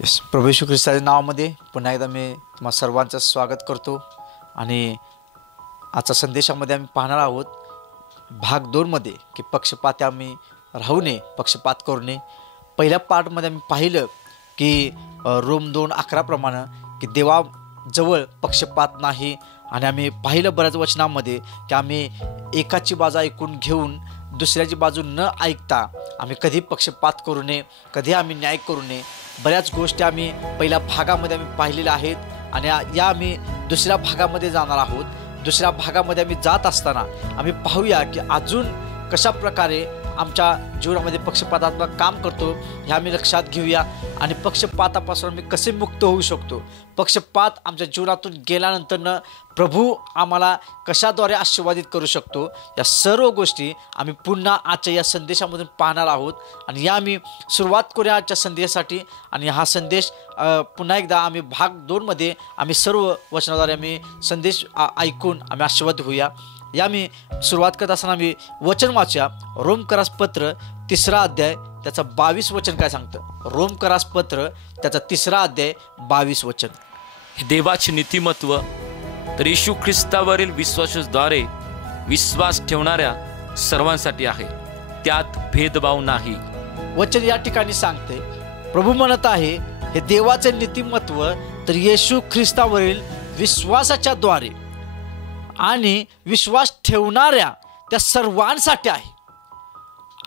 Yes, प्रभू येशू ख्रिस्ताच्या नावामध्ये पुन्हा एकदा मी तुम्हा सर्वांचं स्वागत करतो. आणि आजच्या संदेशामध्ये आम्ही पाहणार आहोत भाग 2मध्ये की पक्षपाती आम्ही राहू नये, पक्षपात करू नये. पहिल्या पार्टमध्ये आम्ही पाहिलं की रोम 2:11 प्रमाणे की देवाजवळ पक्षपात नाही. आणि आम्ही पाहिलं बऱ्याच वचनामध्ये की आम्ही एकाची बाजू ऐकून घेऊन दुसऱ्याची बाजू न ऐकता आम्ही कधी पक्षपात करू नये, कधी आम्ही न्याय करू नये. बऱ्याच गोष्टी आम्ही पहिल्या भागामध्ये आम्ही पाहिलेल्या आहेत आणि या आम्ही दुसऱ्या भागामध्ये जाणार आहोत. दुसऱ्या भागामध्ये आम्ही जात असताना आम्ही पाहूया की अजून कशा प्रकारे आमच्या जीवनामध्ये पक्षपातात्मक काम करतो हे आम्ही लक्षात घेऊया. आणि पक्षपातापासून आम्ही कसे मुक्त होऊ शकतो, पक्षपात आमच्या जीवनातून गेल्यानंतरनं प्रभू आम्हाला कशाद्वारे आशीर्वादित करू शकतो, या सर्व गोष्टी आम्ही पुन्हा आजच्या या संदेशामधून पाहणार आहोत. आणि या आम्ही सुरुवात करूया आजच्या संदेशासाठी. आणि हा संदेश पुन्हा एकदा आम्ही भाग 2मध्ये आम्ही सर्व वचनाद्वारे आम्ही संदेश ऐकून आम्ही आशीर्वाद होऊया. या मी सुरुवात करत असताना आम्ही वचन वाचूया. रोमकरास पत्र 3रा अध्याय त्याचा 22 वचन काय सांगतं. रोमकरास पत्र त्याचा 3रा अध्याय 22 वचन. देवाचे नीतिमत्व तर येशू ख्रिस्तावरील विश्वासाद्वारे विश्वास ठेवणाऱ्या सर्वांसाठी आहे, त्यात भेदभाव नाही. वचन या ठिकाणी सांगते, प्रभू म्हणत आहे हे देवाचे नीतिमत्व तर येशू ख्रिस्तावरील विश्वासाच्या द्वारे आणि विश्वास ठेवणाऱ्या त्या सर्वांसाठी आहे.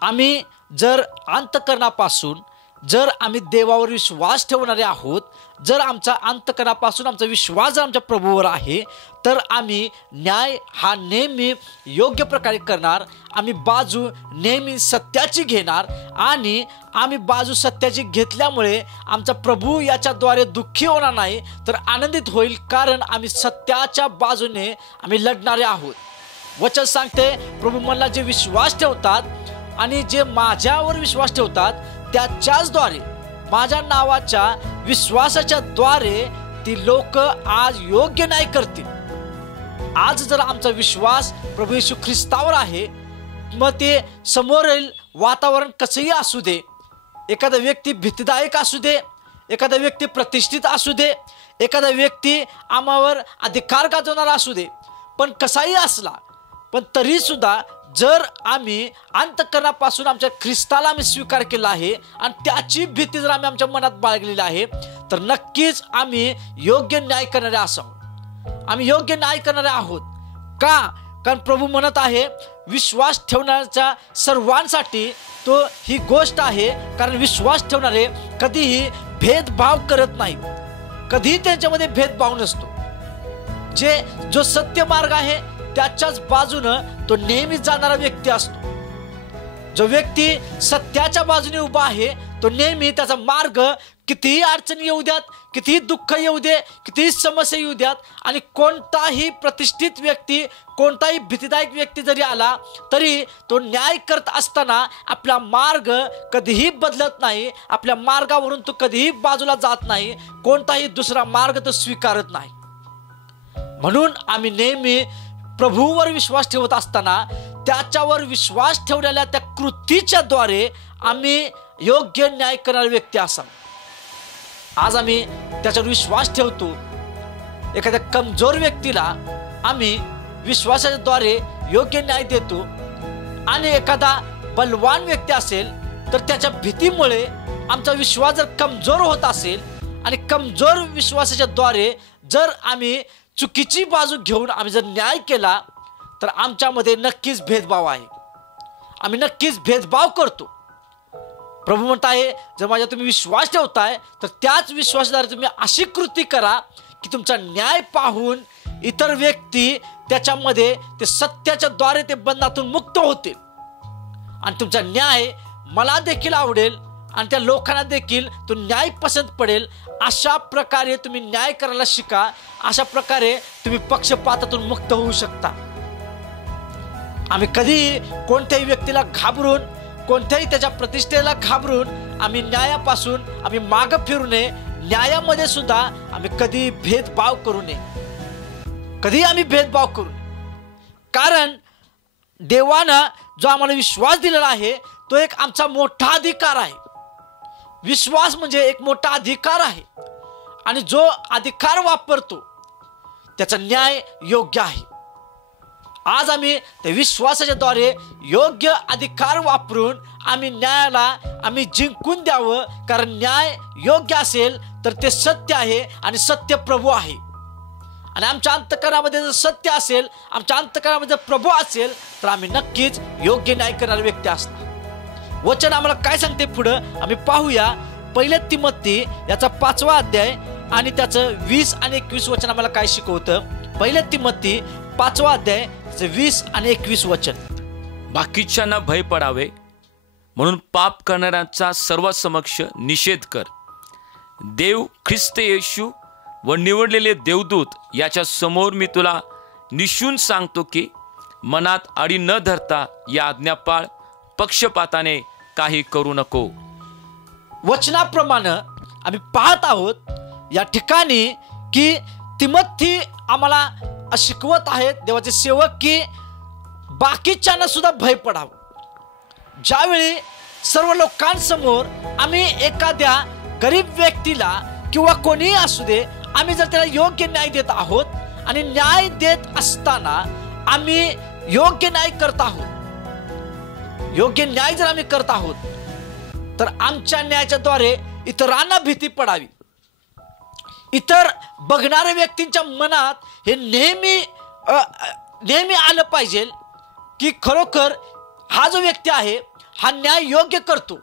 आम्ही जर अंतःकरणापासून जर आम्ही देवावर विश्वास ठेवणारे आहोत, जर आमचा अंतःकरणापासून आमचा विश्वास जर आमच्या प्रभूवर आहे, तर आम्ही न्याय हा नेहमी योग्य प्रकारे करणार. आम्ही बाजू नेहमी सत्याची घेणार आणि आम्ही बाजू सत्याची घेतल्यामुळे आमचा प्रभू याच्याद्वारे दुःखी होणार नाही, तर आनंदित होईल. कारण आम्ही सत्याच्या बाजूने आम्ही लढणारे आहोत. वचन सांगते, प्रभू मला जे विश्वास ठेवतात आणि जे माझ्यावर विश्वास ठेवतात त्याच्याचद्वारे, माझ्या नावाच्या विश्वासाच्या द्वारे ती लोक आज योग्य न्याय करतील. आज जर आमचा विश्वास प्रभू येशू ख्रिस्तावर आहे, मग ते समोरील वातावरण कसंही असू दे, एखादा व्यक्ती भीतीदायक असू दे, एखादा व्यक्ती प्रतिष्ठित असू दे, एखादा व्यक्ती आम्हावर अधिकार गाजवणारा असू दे, पण कसाही असला पण तरीसुद्धा जर आम्ही अंतःकरणापासून आमच्या ख्रिस्ताला आम्ही स्वीकार केला आहे आणि त्याची भीती जर आम्ही आमच्या मनात बाळगलेली आहे, तर नक्कीच आम्ही योग्य न्याय करणारे असावं. आम्ही योग्य न्याय करणारे आहोत. का? कारण प्रभू म्हणत आहे विश्वास ठेवण्याच्या सर्वांसाठी तो ही गोष्ट आहे. कारण विश्वास ठेवणारे कधीही भेदभाव करत नाहीत, कधीही त्यांच्यामध्ये भेदभाव नसतो. जो सत्य मार्ग आहे त्याच्याच बाजूनं तो नेहमी जाणारा व्यक्ती असतो. जो व्यक्ती सत्याच्या बाजूने उभा आहे तो नेहमी त्याचा मार्ग कितीही अडचणी येऊ द्यात, कितीही दुःख येऊ दे, कितीही समस्या येऊ द्यात, आणि कोणताही प्रतिष्ठित व्यक्ती, कोणताही भीतीदायक व्यक्ती जरी आला तरी तो न्याय करत असताना आपला मार्ग कधीही बदलत नाही. आपल्या मार्गावरून तो कधीही बाजूला जात नाही, कोणताही दुसरा मार्ग तो स्वीकारत नाही. म्हणून आम्ही नेहमी प्रभूवर विश्वास ठेवत असताना त्याच्यावर विश्वास ठेवलेल्या त्या कृतीच्या द्वारे आम्ही योग्य न्याय करणारे व्यक्ती असावा. आज आम्ही त्याच्यावर विश्वास ठेवतो. एखाद्या कमजोर व्यक्तीला आम्ही विश्वासाच्या द्वारे योग्य न्याय देतो, आणि एखादा बलवान व्यक्ती असेल तर त्याच्या भीतीमुळे आमचा विश्वास जर कमजोर होत असेल आणि कमजोर विश्वासाच्या द्वारे जर आम्ही चुकीची बाजू घेऊन आम्ही जर न्याय केला तर आमच्यामध्ये नक्कीच भेदभाव आहे. आम्ही नक्कीच भेदभाव करतो. प्रभू म्हणत आहे जर माझ्या तुम्ही विश्वास ठेवताय तर त्याच विश्वासाद्वारे तुम्ही अशी कृती करा की तुमचा न्याय पाहून इतर व्यक्ती त्याच्यामध्ये ते सत्याच्या द्वारे ते बंधनातून मुक्त होतील, आणि तुमचा न्याय मला देखील आवडेल आणि त्या लोकांना देखील तो न्याय पसंत पडेल. अशा प्रकारे तुम्ही न्याय करायला शिका. अशा प्रकारे तुम्ही पक्षपातातून मुक्त होऊ शकता. आम्ही कधी कोणत्याही व्यक्तीला घाबरून, कोणत्याही त्याच्या प्रतिष्ठेला घाबरून आम्ही न्यायापासून आम्ही मागं फिरू नये. न्यायामध्ये सुद्धा आम्ही कधी भेदभाव करू नये, कधी आम्ही भेदभाव करू नये. कारण देवानं जो आम्हाला विश्वास दिलेला आहे तो एक आमचा मोठा अधिकार आहे. विश्वास म्हणजे एक मोठा अधिकार आहे आणि जो अधिकार वापरतो त्याचा न्याय योग्य आहे. आज आम्ही त्या विश्वासाच्या द्वारे योग्य अधिकार वापरून आम्ही न्यायाला आम्ही जिंकून द्यावं, कारण न्याय योग्य असेल तर ते सत्य आहे आणि सत्य प्रभू आहे. आणि आमच्या अंतःकरणामध्ये जर सत्य असेल, आमच्या अंतःकरणामध्ये जर प्रभू असेल तर आम्ही नक्कीच योग्य न्याय करणारे व्यक्ती असणार. वचन आम्हाला काय सांगते पुढं आम्ही पाहूया. 1 तिमोथी याचा 5वा अध्याय आणि त्याचं 20 आणि 21 वचन आम्हाला काय शिकवतं. 1 तिमोथी 5वा अध्याय 20 आणि 21 वचन. बाकीच्यांना भय पडावे म्हणून पाप करणाऱ्यांचा सर्वांसमक्ष निषेध कर. देव ख्रिस्त येशू व निवडलेले देवदूत याच्या समोर मी तुला निशून सांगतो की मनात आडी न धरता या आज्ञापाळ पक्षपाताने काही करू नको. वचनाप्रमाणे आम्ही पाहत आहोत या ठिकाणी की तिमोथी आम्हाला शिकवत आहेत देवाचे सेवक की बाकीच्यांना सुद्धा भय पडावं. ज्यावेळी सर्व लोकांसमोर आम्ही एखाद्या गरीब व्यक्तीला किंवा कोणीही असू दे आम्ही जर त्याला योग्य न्याय देत आहोत आणि न्याय देत असताना आम्ही योग्य न्याय करत आहोत, योग्य न्याय जर आम्ही करत आहोत तर आमच्या न्यायाच्या द्वारे इतरांना भीती पडावी. इतर बघणाऱ्या व्यक्तींच्या मनात हे नेहमी आलं पाहिजे की खरोखर हा जो व्यक्ती आहे हा न्याय योग्य करतो,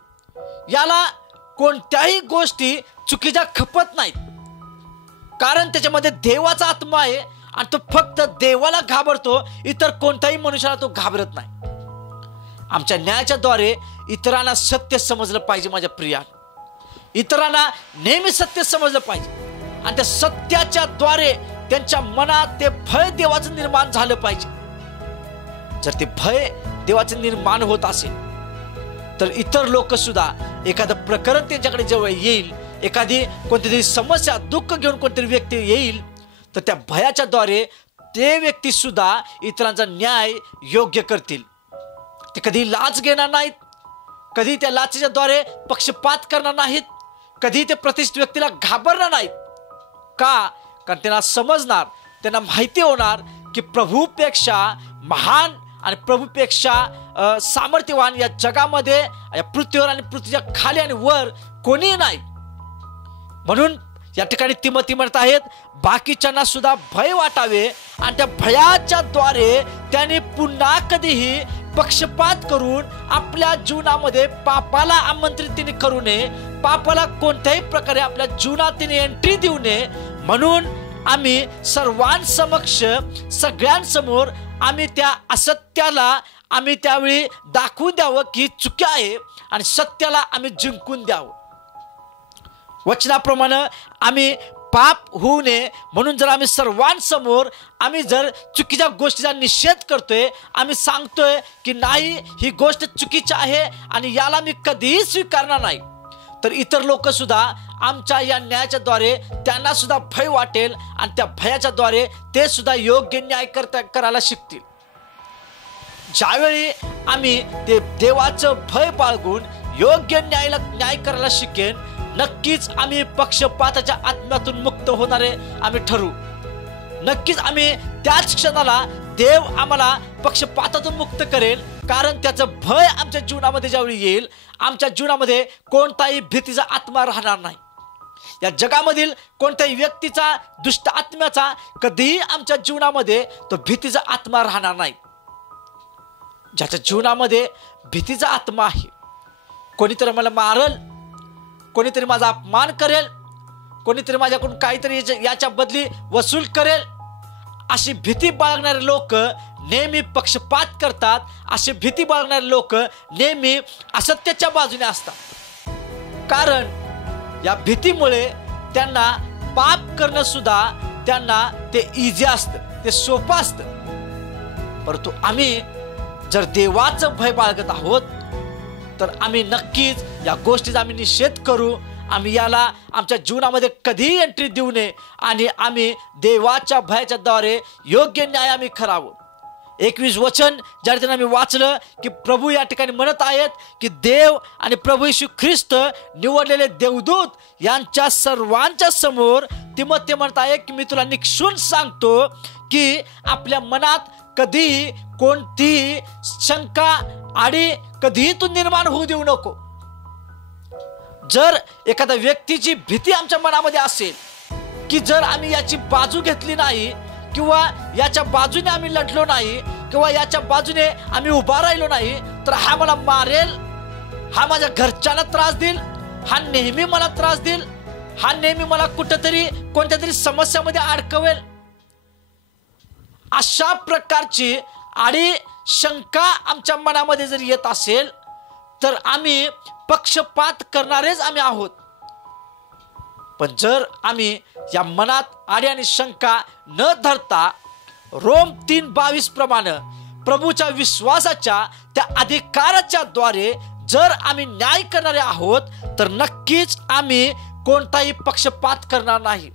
याला कोणत्याही गोष्टी चुकीच्या खपत नाहीत, कारण त्याच्यामध्ये देवाचा आत्मा आहे आणि तो फक्त देवाला घाबरतो, इतर कोणत्याही मनुष्याला तो घाबरत नाही. आमच्या न्यायाच्या द्वारे इतरांना सत्य समजलं पाहिजे. माझ्या प्रिया, इतरांना नेहमी सत्य समजलं पाहिजे आणि त्या सत्याच्या द्वारे त्यांच्या मनात ते भय देवाचं निर्माण झालं पाहिजे. जर ते भय देवाचं निर्माण होत असेल तर इतर लोक सुद्धा एखादं प्रकरण त्यांच्याकडे जेव्हा येईल, एखादी कोणतीतरी समस्या दुःख घेऊन कोणतरी व्यक्ती येईल तर त्या भयाच्या द्वारे ते व्यक्ती सुद्धा इतरांचा न्याय योग्य करतील. ते कधी लाच घेणार नाहीत, कधी त्या लाचेच्या द्वारे पक्षपात करणार नाहीत, कधी ते प्रतिष्ठित व्यक्तीला घाबरणार नाहीत. का? कारण त्यांना समजणार, त्यांना माहिती होणार की प्रभूपेक्षा महान आणि प्रभूपेक्षा सामर्थ्यवान या जगामध्ये, या पृथ्वीवर आणि पृथ्वीच्या खाली आणि वर कोणीही नाही. म्हणून या ठिकाणी तिमोथी म्हणत आहेत बाकीच्यांना सुद्धा भय वाटावे आणि त्या भयाच्या द्वारे त्यांनी पुन्हा कधीही पक्षपात करून आपल्या जीवनामध्ये पापाला आमंत्रित करू नये, पापाला कोणत्याही प्रकारे आपल्या जीवनात एंट्री देऊ नये. म्हणून आम्ही सर्वांसमक्ष सगळ्यांसमोर आम्ही त्या असत्याला आम्ही त्यावेळी दाखवून द्यावं की चुकी आहे आणि सत्याला आम्ही जिंकून द्यावं. वचनाप्रमाणे आम्ही पाप होऊ नये म्हणून जर आम्ही सर्वांसमोर आम्ही जर चुकीच्या गोष्टीचा निषेध करतोय, आम्ही सांगतोय की नाही ही गोष्ट चुकीची आहे आणि याला मी कधीही स्वीकारणार नाही, तर इतर लोक सुद्धा आमच्या या न्यायाच्या द्वारे त्यांना सुद्धा भय वाटेल आणि त्या भयाच्या द्वारे ते सुद्धा योग्य न्याय करायला शिकतील. ज्यावेळी आम्ही ते देवाचं भय बाळगून योग्य न्याय करायला शिकेन, नक्कीच आम्ही पक्षपाताच्या आत्म्यातून मुक्त होणारे आम्ही ठरू. नक्कीच आम्ही त्याच क्षणाला देव आम्हाला पक्षपातातून मुक्त करेल, कारण त्याचं भय आमच्या जीवनामध्ये ज्यावेळी येईल आमच्या जीवनामध्ये कोणताही भीतीचा आत्मा राहणार नाही. या जगामधील कोणत्याही व्यक्तीचा दुष्ट आत्म्याचा कधीही आमच्या जीवनामध्ये तो भीतीचा आत्मा राहणार नाही. ज्याच्या जीवनामध्ये भीतीचा आत्मा आहे, कोणीतरी मला मारल, कोणीतरी माझा अपमान करेल, कोणीतरी माझ्याकडून काहीतरी याच्या बदली वसूल करेल, अशी भीती बाळगणारे लोक नेहमी पक्षपात करतात. अशी भीती बाळगणारे लोक नेहमी असत्याच्या बाजूने असतात, कारण या भीतीमुळे त्यांना पाप करणं सुद्धा त्यांना ते इझी असतं, ते सोपं असतं. परंतु आम्ही जर देवाचं भय बाळगत आहोत तर आम्ही नक्कीच या गोष्टीचा आम्ही निषेध करू. आम्ही याला आमच्या जीवनामध्ये कधीही एंट्री देऊ नये आणि आम्ही देवाच्या भयाच्या द्वारे योग्य न्याय आम्ही करावं. 21 वचन ज्या ठिकाणी आम्ही वाचलं की प्रभू या ठिकाणी म्हणत आहेत की देव आणि प्रभू येशू ख्रिस्त निवडलेले देवदूत यांच्या सर्वांच्या समोर तिमोथी म्हणत आहे की मी तुला निक्षून सांगतो की आपल्या मनात कधीही कोणतीही शंका आडी कधीही तू निर्माण होऊ देऊ नको. जर एखाद्या व्यक्तीची भीती आमच्या मनामध्ये असेल की जर आम्ही याची बाजू घेतली नाही किंवा याच्या बाजूने आम्ही लढलो नाही किंवा याच्या बाजूने आम्ही उभा राहिलो नाही तर हा मला मारेल, हा माझ्या घरच्यांना त्रास देईल, हा नेहमी मला त्रास देईल, हा नेहमी मला कुठंतरी कोणत्या तरी समस्यामध्ये अडकवेल, अशा प्रकारची आडी शंका आमच्या मनामध्ये जर येत असेल तर आम्ही पक्षपात करणारेच आम्ही आहोत. पण जर आम्ही या मनात आडी आणि शंका न धरता रोम 3:22 प्रमाणे प्रभूच्या विश्वासाच्या त्या अधिकाराच्या द्वारे जर आम्ही न्याय करणारे आहोत तर नक्कीच आम्ही कोणताही पक्षपात करणार नाही.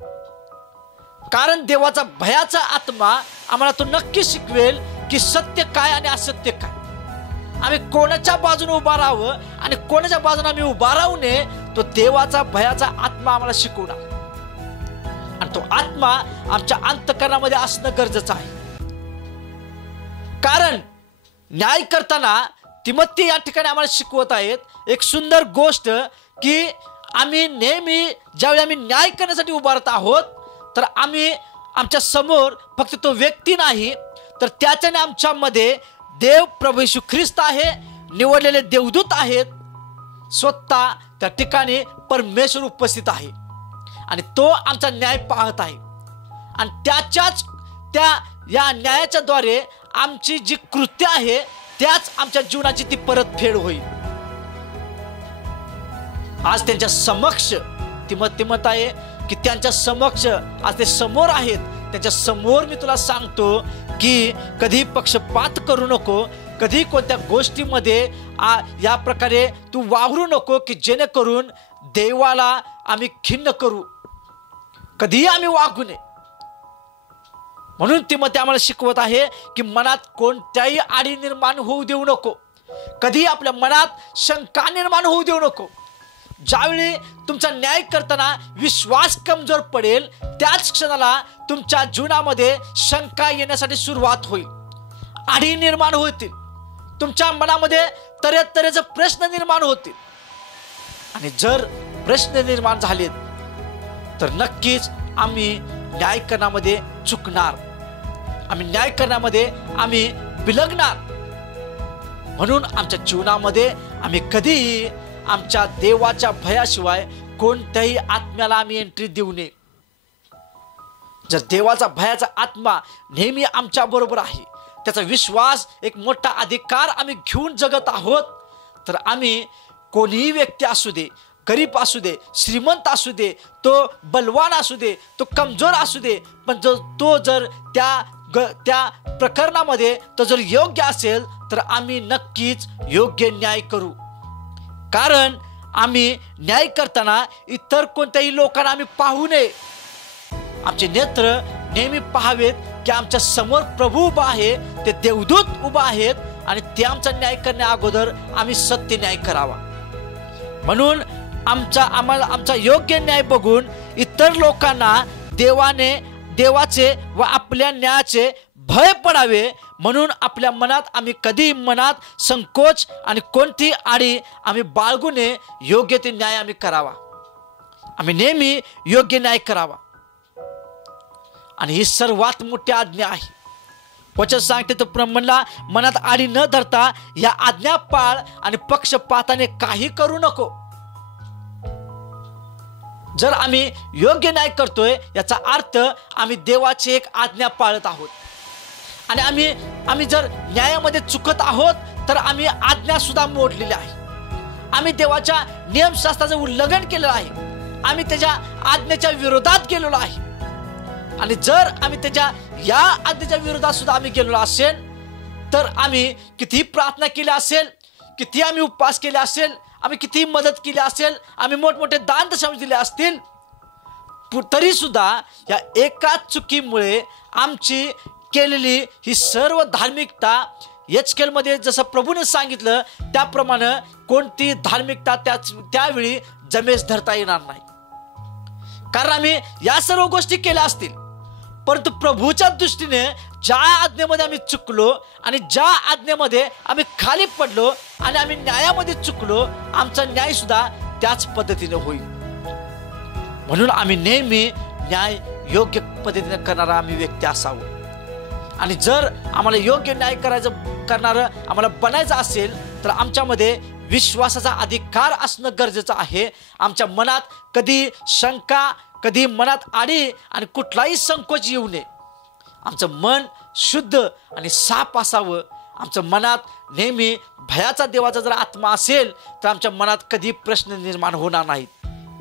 कारण देवाचा भयाचा आत्मा आम्हाला तो नक्की शिकवेल की सत्य काय आणि असत्य काय. आम्ही कोणाच्या बाजूने उभा राहावं आणि कोणाच्या बाजूने आम्ही उभा राहू नये तो देवाचा भयाचा आत्मा आम्हाला शिकवणार. आणि तो आत्मा आमच्या अंतःकरणामध्ये असणं गरजेचं आहे. कारण न्याय करताना तिमोथी या ठिकाणी आम्हाला शिकवत आहेत एक सुंदर गोष्ट की आम्ही नेहमी ज्यावेळी आम्ही न्याय करण्यासाठी उभारत आहोत तर आम्ही आमच्या समोर फक्त तो व्यक्ती नाही तर त्याच्याने आमच्यामध्ये देव प्रभू येशू ख्रिस्त आहे, निवडलेले देवदूत आहेत, स्वतः त्या ठिकाणी परमेश्वर उपस्थित आहे आणि तो आमचा न्याय पाहत आहे. आणि त्याच्याच या न्यायाच्या द्वारे आमची जी कृत्य आहे त्याच आमच्या जीवनाची ती परतफेड होईल. आज त्यांच्या समक्ष तिमोथी म्हणत आहे की त्यांच्या समक्ष आज ते समोर आहेत, त्याच्या समोर मी तुला सांगतो की कधी पक्षपात करू नको, कधी कोणत्या गोष्टीमध्ये या प्रकारे तू वावरू नको की जेणेकरून देवाला आम्ही खिन्न करू, कधीही आम्ही वागू नये. म्हणून तिमोथी आम्हाला शिकवत आहे की मनात कोणत्याही आडी निर्माण होऊ देऊ नको, कधी आपल्या मनात शंका निर्माण होऊ देऊ नको. ज्यावेळी तुमचा न्याय करताना विश्वास कमजोर पडेल त्याच क्षणाला तुमच्या जीवनामध्ये शंका येण्यासाठी सुरुवात होईल, आडी निर्माण होतील, तुमच्या मनामध्ये तऱ्हेतऱ्हेचे प्रश्न निर्माण होतील. आणि जर प्रश्न निर्माण झालेत तर नक्कीच आम्ही न्याय करण्यामध्ये चुकणार, आम्ही न्याय करण्यामध्ये आम्ही बिलगणार. म्हणून आमच्या जीवनामध्ये आम्ही कधीही आमच्या देवाच्या भयाशिवाय कोणत्याही आत्म्याला आम्ही एंट्री देऊ नये. जर देवाचा भयाचा आत्मा नेहमी आमच्या बरोबर आहे, त्याचा विश्वास एक मोठा अधिकार आम्ही घेऊन जगत आहोत तर आम्ही कोणीही व्यक्ती असू दे, गरीब असू दे, श्रीमंत असू दे, तो बलवान असू दे, तो कमजोर असू दे, पण तो जर त्या प्रकरणामध्ये तो जर योग्य असेल तर आम्ही नक्कीच योग्य न्याय करू. कारण आम्ही न्याय करताना इतर कोणत्याही लोकांना आम्ही पाहू नये. आमचे नेत्र नेहमी पाहावेत की आमच्या समोर प्रभू उभा आहे, ते देवदूत उभा आहेत आणि ते आमचा न्याय करण्या अगोदर आम्ही सत्य न्याय करावा. म्हणून आमचा योग्य न्याय बघून इतर लोकांना देवाचे व आपल्या न्यायाचे भय पडावे म्हणून आपल्या मनात आम्ही कधी मनात संकोच आणि कोणती आडी आम्ही बाळगू नये. योग्य ते न्याय आम्ही करावा, आम्ही नेहमी योग्य न्याय करावा. आणि ही सर्वात मोठी आज्ञा आहे. वचन सांगते तो प्रमाणला मनात आडी न धरता या आज्ञा पाळ आणि पक्षपाताने काही करू नको. जर आम्ही योग्य न्याय करतोय याचा अर्थ आम्ही देवाची एक आज्ञा पाळत आहोत. आणि आम्ही जर न्यायामध्ये चुकत आहोत तर आम्ही आज्ञा सुद्धा मोडलेली आहे. आम्ही देवाच्या नियमशास्त्राचं उल्लंघन केलेलं आहे, आम्ही त्याच्या आज्ञेच्या विरोधात गेलेलो आहे. आणि जर आम्ही त्याच्या या आज्ञेच्या विरोधात सुद्धा आम्ही गेलेलो असेल तर आम्ही कितीही प्रार्थना केली असेल, किती आम्ही उपवास केले असेल, आम्ही किती मदत केली असेल, आम्ही मोठमोठे दान दशांश दिले असतील, तरी सुद्धा या एका चुकीमुळे आमची केलेली ही सर्व धार्मिकता एचकेलमध्ये जसं प्रभूने सांगितलं त्याप्रमाणे कोणती धार्मिकता त्यावेळी जमेस धरता येणार नाही, कारण आम्ही या सर्व गोष्टी केल्या असतील. परंतु प्रभूच्या दृष्टीने ज्या आज्ञेमध्ये आम्ही चुकलो आणि ज्या आज्ञेमध्ये आम्ही खाली पडलो आणि आम्ही न्यायामध्ये चुकलो, आमचा न्याय सुद्धा त्याच पद्धतीने होईल. म्हणून आम्ही नेहमी न्याय योग्य पद्धतीने करणारा आम्ही व्यक्ती असावं. आणि जर आम्हाला योग्य न्याय करणारं आम्हाला बनायचं असेल तर आमच्यामध्ये विश्वासाचा अधिकार असणं गरजेचं आहे. आमच्या मनात कधी शंका, कधी मनात आडी आणि कुठलाही संकोच येऊ नये. आमचं मन शुद्ध आणि साफ असावं. आमच्या मनात नेहमी भयाचा देवाचा जर आत्मा असेल तर आमच्या मनात कधी प्रश्न निर्माण होणार नाहीत.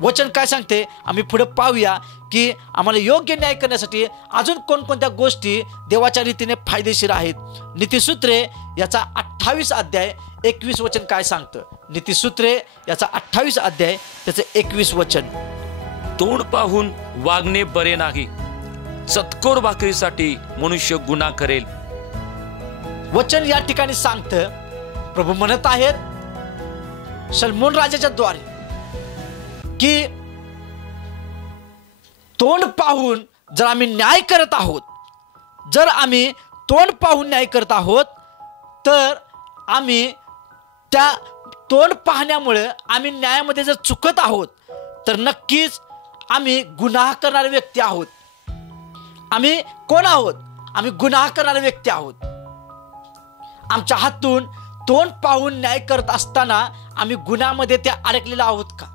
वचन काय सांगते आम्ही पुढे पाहूया की आम्हाला योग्य न्याय करण्यासाठी अजून कोणकोणत्या गोष्टी देवाच्या रीतीने फायदेशीर आहेत. नीतिसूत्रे याचा 28 अध्याय 21 वचन काय सांगतं. नीतिसूत्रे याचा 28 अध्याय त्याचं 21 वचन. तोंड पाहून वागणे बरे नाही, चतकोर भाकरीसाठी मनुष्य गुन्हा करेल. वचन या ठिकाणी सांगतं, प्रभू म्हणत आहेत सलमोन राजाच्या द्वारे की तोंड पाहून जर आम्ही न्याय करत आहोत, जर आम्ही तोंड पाहून न्याय करत आहोत तर आम्ही त्या तोंड पाहण्यामुळे आम्ही न्यायामध्ये जर चुकत आहोत तर नक्कीच आम्ही गुन्हा करणारे व्यक्ती आहोत. आम्ही कोण आहोत? आम्ही गुन्हा करणारे व्यक्ती आहोत. आमच्या हातून तोंड पाहून न्याय करत असताना आम्ही गुन्ह्यामध्ये त्या अडकलेला आहोत का?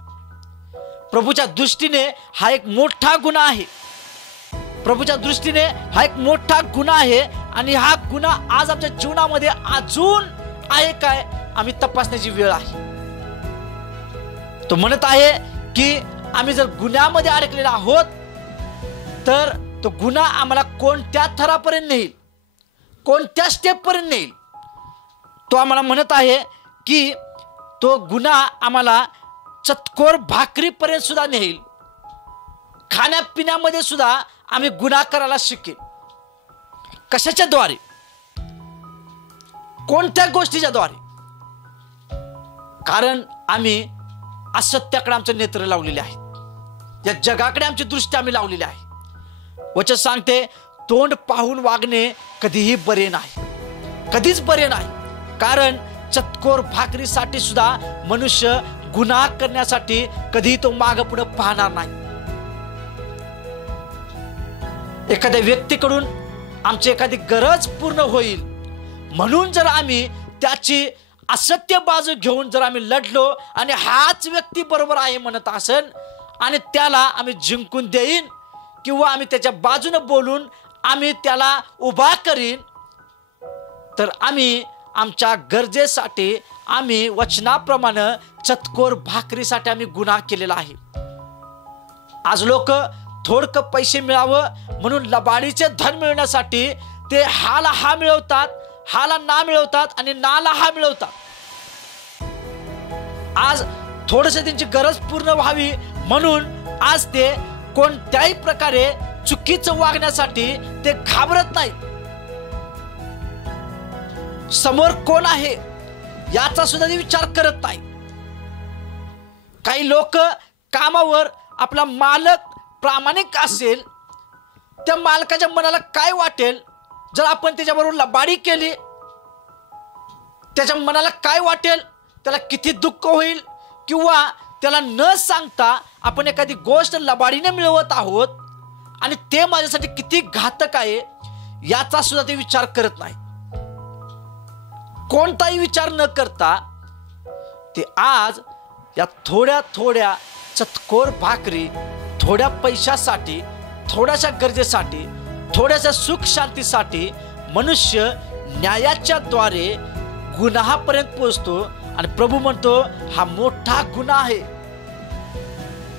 प्रभूच्या दृष्टीने हा एक मोठा गुन्हा आहे. प्रभूच्या दृष्टीने हा एक मोठा गुन्हा आहे आणि हा गुन्हा आज आमच्या जीवनामध्ये अजून आहे काय आम्ही तपासण्याची वेळ आहे. तो म्हणत आहे की आम्ही जर गुन्ह्यामध्ये अडकलेला आहोत तर तो गुन्हा आम्हाला कोणत्या थरापर्यंत नेईल, कोणत्या स्टेपपर्यंत नेईल. तो आम्हाला म्हणत आहे की तो गुन्हा आम्हाला चतकोर भाकरीपर्यंत सुद्धा नेईल. खाण्यापिण्यामध्ये सुद्धा आम्ही गुन्हा करायला शिकेल. कशाच्या द्वारे? कोणत्या गोष्टीच्या द्वारे? कारण आम्ही असत्याकडे आमचे नेत्र लावलेले आहेत, या जगाकडे आमची दृष्टी आम्ही लावलेली आहे. वचन सांगते तोंड पाहून वागणे कधीही बरे नाही, कधीच बरे नाही. कारण चतकोर भाकरीसाठी सुद्धा मनुष्य गुन्हा करण्यासाठी कधी तो माग पुढे पाहणार नाही. एखाद्या व्यक्तीकडून आमची एखादी गरज पूर्ण होईल म्हणून जर आम्ही त्याची असत्य बाजू घेऊन जर आम्ही लढलो आणि हाच व्यक्ती बरोबर आहे म्हणत असेल आणि त्याला आम्ही जिंकून देईन किंवा आम्ही त्याच्या बाजूने बोलून आम्ही त्याला उभा करीन तर आम्ही आमच्या गरजेसाठी आम्ही वचनाप्रमाणे चतकोर भाकरीसाठी आम्ही गुन्हा केलेला आहे. आज लोक थोडकं पैसे मिळावं म्हणून लबाडीचे धन मिळवण्यासाठी ते हाला हा मिळवतात, हाला ना मिळवतात आणि नाला हा मिळवतात. आज थोडंसं त्यांची गरज पूर्ण व्हावी म्हणून आज ते कोणत्याही प्रकारे चुकीचं वागण्यासाठी ते घाबरत नाही. समोर कोण आहे याचा सुद्धा ते विचार करत नाही. काही लोक कामावर आपला मालक प्रामाणिक असेल, त्या मालकाच्या मनाला काय वाटेल जर आपण त्याच्याबरोबर लबाडी केली, त्याच्या मनाला काय वाटेल, त्याला किती दुःख होईल किंवा त्याला न सांगता आपण एखादी गोष्ट लबाडीने मिळवत आहोत आणि ते माझ्यासाठी किती घातक आहे याचा सुद्धा ते विचार करत नाही. कोणताही विचार न करता ते आज या थोड्या थोड्या चतकोर भाकरी, थोड्या पैशासाठी, थोड्याशा गरजेसाठी, थोड्याशा सुख शांतीसाठी मनुष्य न्यायाच्या द्वारे गुन्हापर्यंत पोहोचतो आणि प्रभू म्हणतो हा मोठा गुन्हा आहे.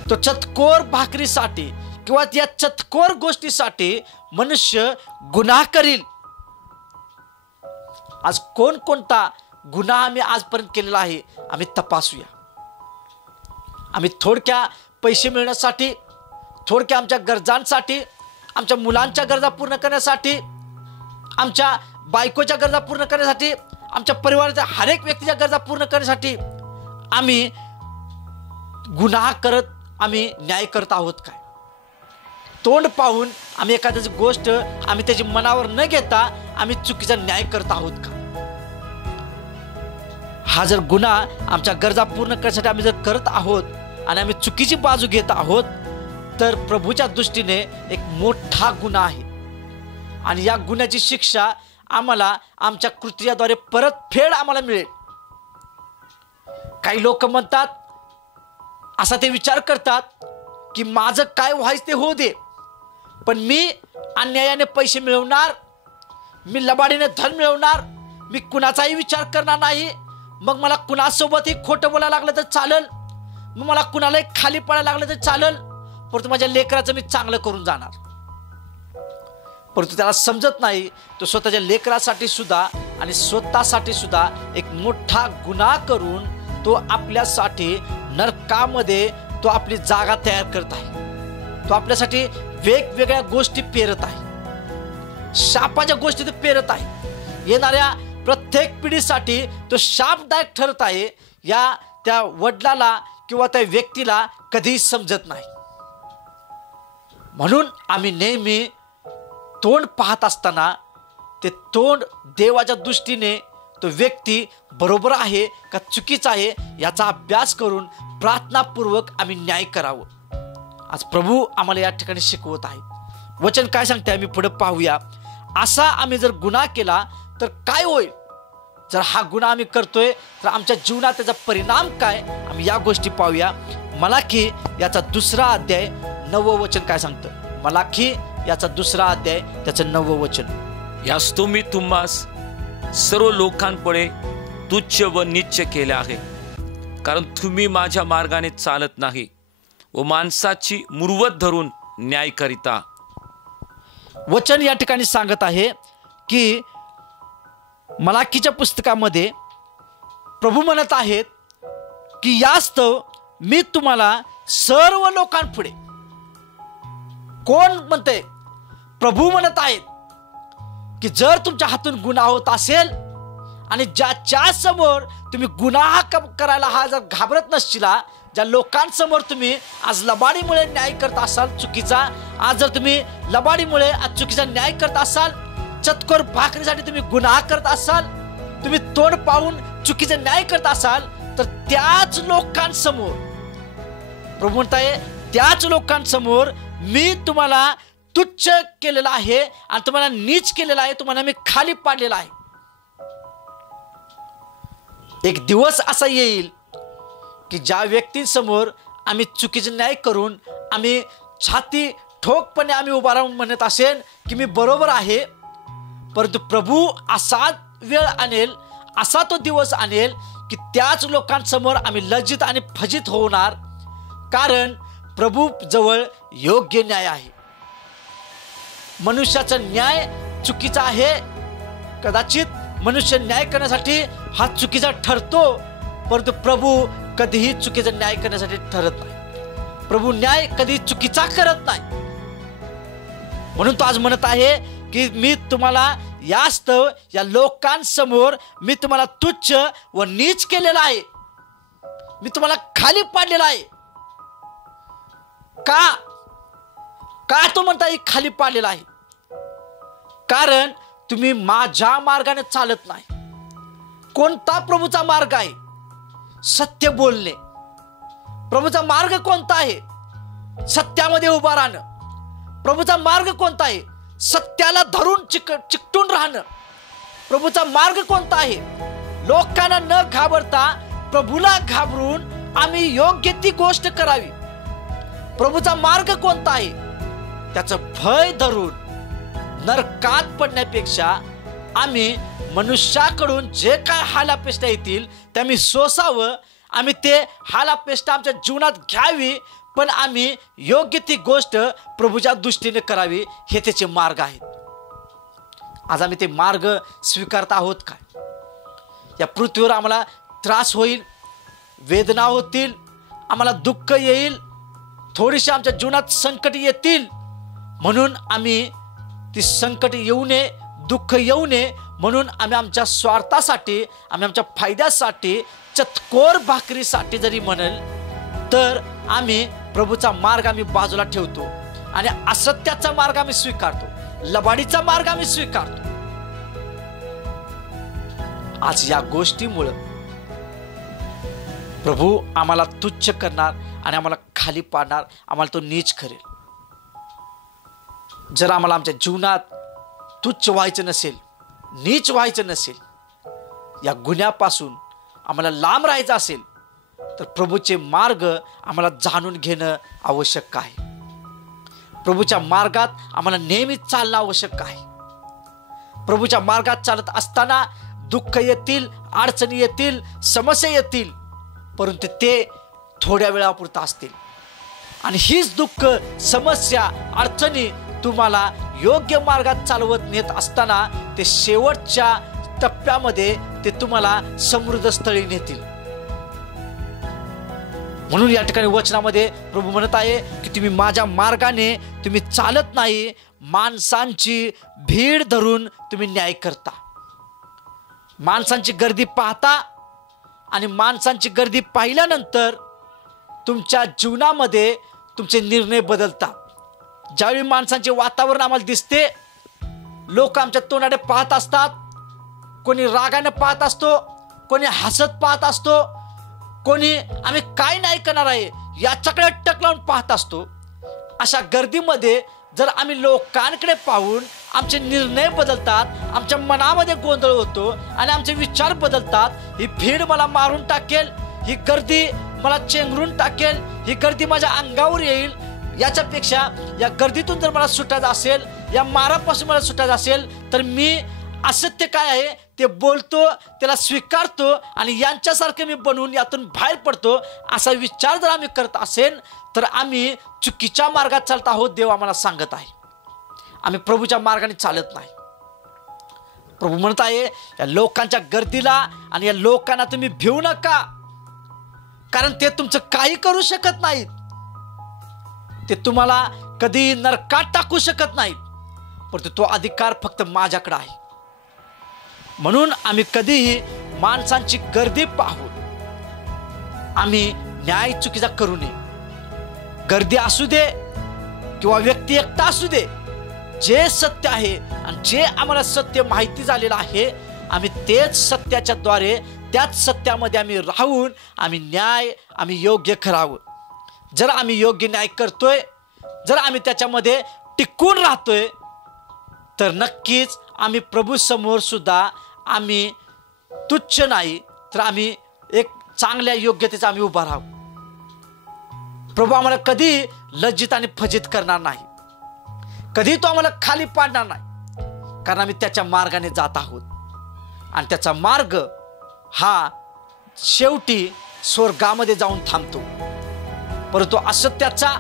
तो चतकोर भाकरीसाठी किंवा या चतकोर गोष्टीसाठी मनुष्य गुन्हा करील. आज कोणकोणता गुन्हा आम्ही आजपर्यंत केलेला आहे आम्ही तपासूया. आम्ही थोडक्या पैसे मिळण्यासाठी, थोडक्या आमच्या गरजांसाठी, आमच्या मुलांच्या गरजा पूर्ण करण्यासाठी आमच्या बायकोच्या गरजा पूर्ण करण्यासाठी, आमच्या परिवाराच्या हर एक व्यक्तीच्या गरजा पूर्ण करण्यासाठी आम्ही गुन्हा करत आम्ही न्याय करत आहोत काय? तोंड पाहून आम्ही एखाद्याची गोष्ट आम्ही त्याची मनावर न घेता आम्ही चुकीचा न्याय करत आहोत का? हा जर गुन्हा आमच्या गरजा पूर्ण करण्यासाठी आम्ही जर करत आहोत आणि आम्ही चुकीची बाजू घेत आहोत तर प्रभूच्या दृष्टीने एक मोठा गुन्हा आहे आणि या गुन्ह्याची शिक्षा आम्हाला आमच्या कृत्याद्वारे परतफेड आम्हाला मिळेल. काही लोक म्हणतात, असा ते विचार करतात की माझं काय व्हायचं ते होऊ दे, पण मी अन्यायाने पैसे मिळवणार, मी लबाडीने धन मिळवणार, मी कुणाचाही विचार करणार नाही. मग मला कुणासोबतही खोटं बोलायला लागलं तर चालेल, मग मला कुणालाही खाली पडायला लागलं तर चालेल, परंतु माझ्या लेकराचं मी चांगलं करून जाणार. परंतु त्याला समजत नाही, तो स्वतःच्या लेकरासाठी सुद्धा आणि स्वतःसाठी सुद्धा एक मोठा गुन्हा करून तो आपल्यासाठी नरकामध्ये तो आपली जागा तयार करत आहे. तो आपल्यासाठी वेगवेगळ्या गोष्टी पेरत आहे, शापाच्या गोष्टी तो पेरत आहे. येणाऱ्या प्रत्येक पिढीसाठी तो शापदायक ठरत आहे. या त्या वडिलाला किंवा त्या व्यक्तीला कधीही समजत नाही. म्हणून आम्ही नेहमी तोंड पाहत असताना ते तोंड देवाच्या दृष्टीने तो व्यक्ती बरोबर आहे का चुकीचा आहे याचा अभ्यास करून प्रार्थनापूर्वक आम्ही न्याय करावं. आज प्रभू आम्हाला या ठिकाणी शिकवत आहे. वचन काय सांगते आम्ही पुढे पाहूया. असा आम्ही जर गुन्हा केला तर काय होईल? जर हा गुन्हा आम्ही करतोय तर आमच्या जीवनात त्याचा परिणाम काय, आम्ही या गोष्टी पाहूया. मलाकी याचा 2 अध्याय 9 वचन काय सांगतं? मलाकी याचा 2 अध्याय त्याचं 9 वचन. यास्तव मी तुम्हास सर्व लोकांपुढे तुच्छ व नीच केले आहे, कारण तुम्ही माझ्या मार्गाने चालत नाही व माणसाची मुरवत धरून न्याय करिता. वचन या ठिकाणी सांगत आहे की मलाकीच्या पुस्तकामध्ये प्रभू म्हणत आहेत की यास्तव मी तुम्हाला सर्व लोकांपुढे. कोण म्हणते? प्रभू म्हणत आहेत की जर तुमच्या हातून गुन्हा होत असेल आणि ज्याच्या समोर तुम्ही गुन्हा करायला हा जर घाबरत नसशीला, ज्या लोकांसमोर तुम्ही आज लबाडीमुळे न्याय करत असाल चुकीचा, आज जर तुम्ही लबाडीमुळे आज चुकीचा न्याय करत असाल, चतकोर भाकरीसाठी तुम्ही गुन्हा करत असाल, तुम्ही तोंड पाहून चुकीचा न्याय करत असाल, तर त्याच लोकांसमोर प्रभू म्हणताय, त्याच लोकांसमोर मी तुम्हाला तुच्छ केलेला आहे आणि तुम्हाला नीच केलेला आहे, तुम्हाला मी खाली पाडलेला आहे. एक दिवस असा येईल की ज्या व्यक्तींसमोर आम्ही चुकीचे न्याय करून आम्ही छाती ठोकपणे आम्ही उभा राहून म्हणत असेल की मी बरोबर आहे, परंतु प्रभू असा वेळ आणेल, असा तो दिवस आणेल की त्याच लोकांसमोर आम्ही लज्जित आणि फजित होणार. कारण प्रभू जवळ योग्य न्याय आहे. मनुष्याचा न्याय चुकीचा आहे. कदाचित मनुष्य न्याय करण्यासाठी हा चुकीचा ठरतो, परंतु प्रभू कधीही चुकीचा न्याय करण्यासाठी ठरत नाही. प्रभू न्याय कधी चुकीचा करत नाही. म्हणून तो आज म्हणत आहे की मी तुम्हाला यास्तव या लोकांसमोर मी तुम्हाला तुच्छ व नीच केलेला आहे, मी तुम्हाला खाली पाडलेला आहे. का तो म्हणता खाली पाडलेला आहे? कारण तुम्ही माझ्या मार्गाने चालत नाही. कोणता प्रभूचा मार्ग आहे? सत्य बोलणे. प्रभूचा मार्ग कोणता आहे? सत्यामध्ये उभा राहणं. प्रभूचा मार्ग कोणता आहे? सत्याला धरून चिकटून राहणं. प्रभूचा मार्ग कोणता आहे? लोकांना न घाबरता प्रभूला घाबरून आम्ही योग्य ती गोष्ट करावी. प्रभूचा मार्ग कोणता आहे? त्याचं भय धरून नरकात पडण्यापेक्षा आम्ही मनुष्याकडून जे काय हालापेष्टा येतील ते आम्ही सोसावं, आम्ही ते हालापेष्टा आमच्या जीवनात घ्यावी, पण आम्ही योग्य ती गोष्ट प्रभूच्या दृष्टीने करावी. हे त्याचे मार्ग आहेत. आज आम्ही ते मार्ग स्वीकारत आहोत काय? या पृथ्वीवर आम्हाला त्रास होईल, वेदना होतील, आम्हाला दुःख येईल, थोडीशी आमच्या जीवनात संकट येतील, म्हणून आम्ही ती संकट येऊ नये, दुःख येऊ नये म्हणून आम्ही आमच्या स्वार्थासाठी, आम्ही आमच्या फायद्यासाठी, चतकोर भाकरीसाठी जरी म्हणेल तर आम्ही प्रभूचा मार्ग आम्ही बाजूला ठेवतो आणि असत्याचा मार्ग आम्ही स्वीकारतो, लबाडीचा मार्ग आम्ही स्वीकारतो. आज या गोष्टीमुळे प्रभू आम्हाला तुच्छ करणार आणि आम्हाला खाली पाडणार, आम्हाला तो नीच करेल. जर आम्हाला आमच्या जीवनात तुच्छ व्हायचं नसेल, नीच व्हायचं नसेल, या गुन्ह्यापासून आम्हाला लांब राहायचं असेल तर प्रभूचे मार्ग आम्हाला जाणून घेणं आवश्यक आहे. प्रभूच्या मार्गात आम्हाला नेहमी चालणं आवश्यक आहे. प्रभूच्या मार्गात चालत असताना दुःख येतील, अडचणी येतील, समस्या येतील, परंतु ते थोड्या वेळापुरतं असतील. आणि हीच दुःख, समस्या, अडचणी तुम्हाला योग्य मार्गात चालवत नेत असताना ते शेवटच्या टप्प्यामध्ये ते तुम्हाला समृद्ध स्थळी नेतील. म्हणून या ठिकाणी वचनामध्ये प्रभू म्हणत आहे की तुम्ही माझ्या मार्गाने तुम्ही चालत नाही, माणसांची भीड धरून तुम्ही न्याय करता. माणसांची गर्दी पाहता आणि माणसांची गर्दी पाहिल्यानंतर तुमच्या जीवनामध्ये तुमचे निर्णय बदलतात. ज्यावेळी माणसांचे वातावरण आम्हाला दिसते, लोक आमच्या तोंडाकडे पाहत असतात, कोणी रागाने पाहत असतो, कोणी हसत पाहत असतो, कोणी आम्ही काय नाही करणार आहे याच्याकडे टक लावून पाहत असतो. अशा गर्दीमध्ये जर आम्ही लोकांकडे पाहून आमचे निर्णय बदलतात, आमच्या मनामध्ये गोंधळ होतो आणि आमचे विचार बदलतात. ही भीड मला मारून टाकेल, ही गर्दी मला चेंगरून टाकेल, ही गर्दी माझ्या अंगावर येईल, याच्यापेक्षा या गर्दीतून जर मला सुटायचं असेल, या मारापासून मला सुटायचं असेल तर मी असत्य काय आहे ते बोलतो, त्याला स्वीकारतो आणि यांच्यासारखे मी बनवून यातून बाहेर पडतो. असा विचार जर आम्ही करत असेल तर आम्ही चुकीच्या मार्गात चालत आहोत. देव आम्हाला सांगत आहे आम्ही प्रभूच्या मार्गाने चालत नाही. प्रभू म्हणत आहे या लोकांच्या गर्दीला आणि या लोकांना तुम्ही भिवू नका, कारण ते तुमचं काही करू शकत नाहीत. ते तुम्हाला कधी नरकात टाकू शकत नाहीत, परंतु तो अधिकार फक्त माझ्याकडे आहे. म्हणून आम्ही कधीही माणसांची गर्दी पाहून आम्ही न्याय चुकीचा करू नये. गर्दी असू दे किंवा व्यक्ती एकटा असू दे, जे सत्य आहे आणि जे आम्हाला सत्य माहिती झालेलं आहे आम्ही तेच सत्याच्या द्वारे, त्याच सत्यामध्ये आम्ही राहून आम्ही योग्य करावं. जर आम्ही योग्य न्याय करतोय, जर आम्ही त्याच्यामध्ये टिकून राहतोय तर नक्कीच आम्ही प्रभू समोर सुद्धा आम्ही तुच्छ नाही तर आम्ही एक चांगल्या योग्यतेचा आम्ही उभा राहू. प्रभू आम्हाला कधी लज्जित आणि फजित करणार नाही, कधी तो आम्हाला खाली पाडणार नाही, कारण आम्ही त्याच्या मार्गाने जात आहोत. आणि त्याचा मार्ग हा शेवटी स्वर्गामध्ये जाऊन थांबतो. परंतु असत्याचा,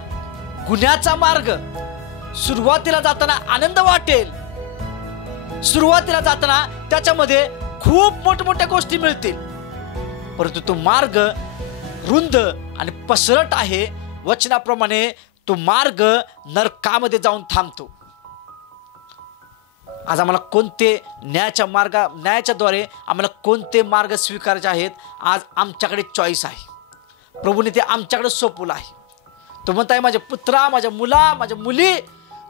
गुन्ह्याचा मार्ग सुरुवातीला जाताना आनंद वाटेल, सुरुवातीला जाताना त्याच्यामध्ये खूप मोठमोठ्या गोष्टी मिळतील, परंतु तो मार्ग रुंद आणि पसरट आहे. वचनाप्रमाणे तो मार्ग नरकामध्ये जाऊन थांबतो. आज आम्हाला कोणते न्यायाच्या द्वारे आम्हाला कोणते मार्ग स्वीकारायचे आहेत, आज आमच्याकडे चॉईस आहे. प्रभूने ते आमच्याकडे सोपवलं आहे. तो म्हणताय माझ्या पुत्रा, माझ्या मुला, माझ्या मुली,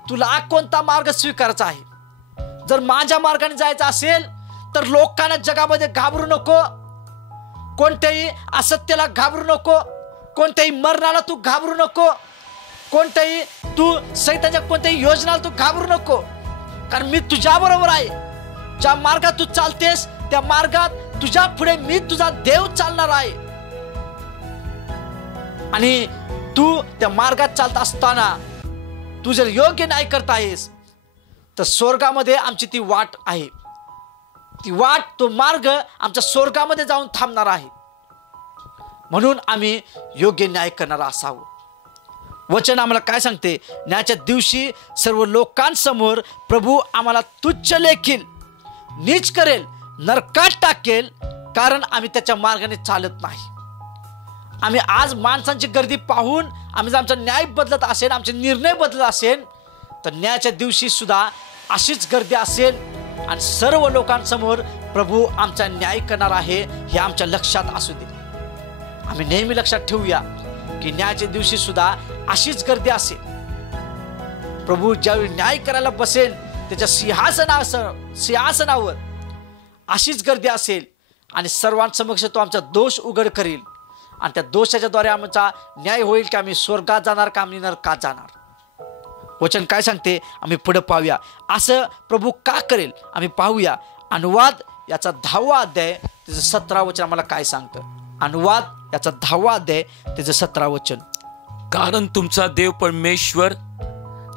तुला कोणता मार्ग स्वीकारायचा आहे. जर माझ्या मार्गाने जायचं असेल तर लोकांना जगामध्ये घाबरू नको, कोणत्याही असत्याला घाबरू नको, कोणत्याही मरणाला तू घाबरू नको, कोणत्याही तू सैताच्या कोणत्याही योजनाला तू घाबरू नको, कारण मी तुझ्या बरोबर आहे. ज्या मार्गात तू चालतेस त्या मार्गात तुझ्या पुढे मी तुझा देव चालणार आहे. आणि तू त्या मार्गात चालत असताना तू जर योग्य न्याय करत आहेस तर स्वर्गामध्ये आमची ती वाट आहे. ती वाट, तो मार्ग आमच्या स्वर्गामध्ये जाऊन थांबणार आहे. म्हणून आम्ही योग्य न्याय करणारा असावं. वचन आम्हाला काय सांगते, न्यायाच्या दिवशी सर्व लोकांसमोर प्रभू आम्हाला तुच्छ लेखील, नीच करेल, नरकात टाकेल, कारण आम्ही त्याच्या मार्गाने चालत नाही. आम्ही आज माणसांची गर्दी पाहून आम्ही जर आमचा न्याय बदलत असेल, आमचे निर्णय बदलत असेल तर न्यायाच्या दिवशी सुद्धा अशीच गर्दी असेल, आणि सर्व लोकांसमोर प्रभू आमचा न्याय करणार आहे हे आमच्या लक्षात असू दे. आम्ही नेहमी लक्षात ठेवूया की न्यायाच्या दिवशी सुद्धा अशीच गर्दी असेल. प्रभू ज्यावेळी न्याय करायला बसेल त्याच्या सिंहासनावर अशीच गर्दी असेल आणि सर्वांसमक्ष तो आमचा दोष उघड करील आणि त्या दोषाच्या द्वारे आमचा न्याय होईल की आम्ही स्वर्गात जाणार का आम्ही नरकात जाणार. वचन काय सांगते आम्ही पुढे पाहूया. असं प्रभू का करेल आम्ही पाहूया. अनुवाद याचा 10वा अध्याय त्याचं 17 वचन आम्हाला काय सांगतं. अनुवाद याचा 10वा अध्याय त्याचं 17 वचन. कारण तुमचा देव परमेश्वर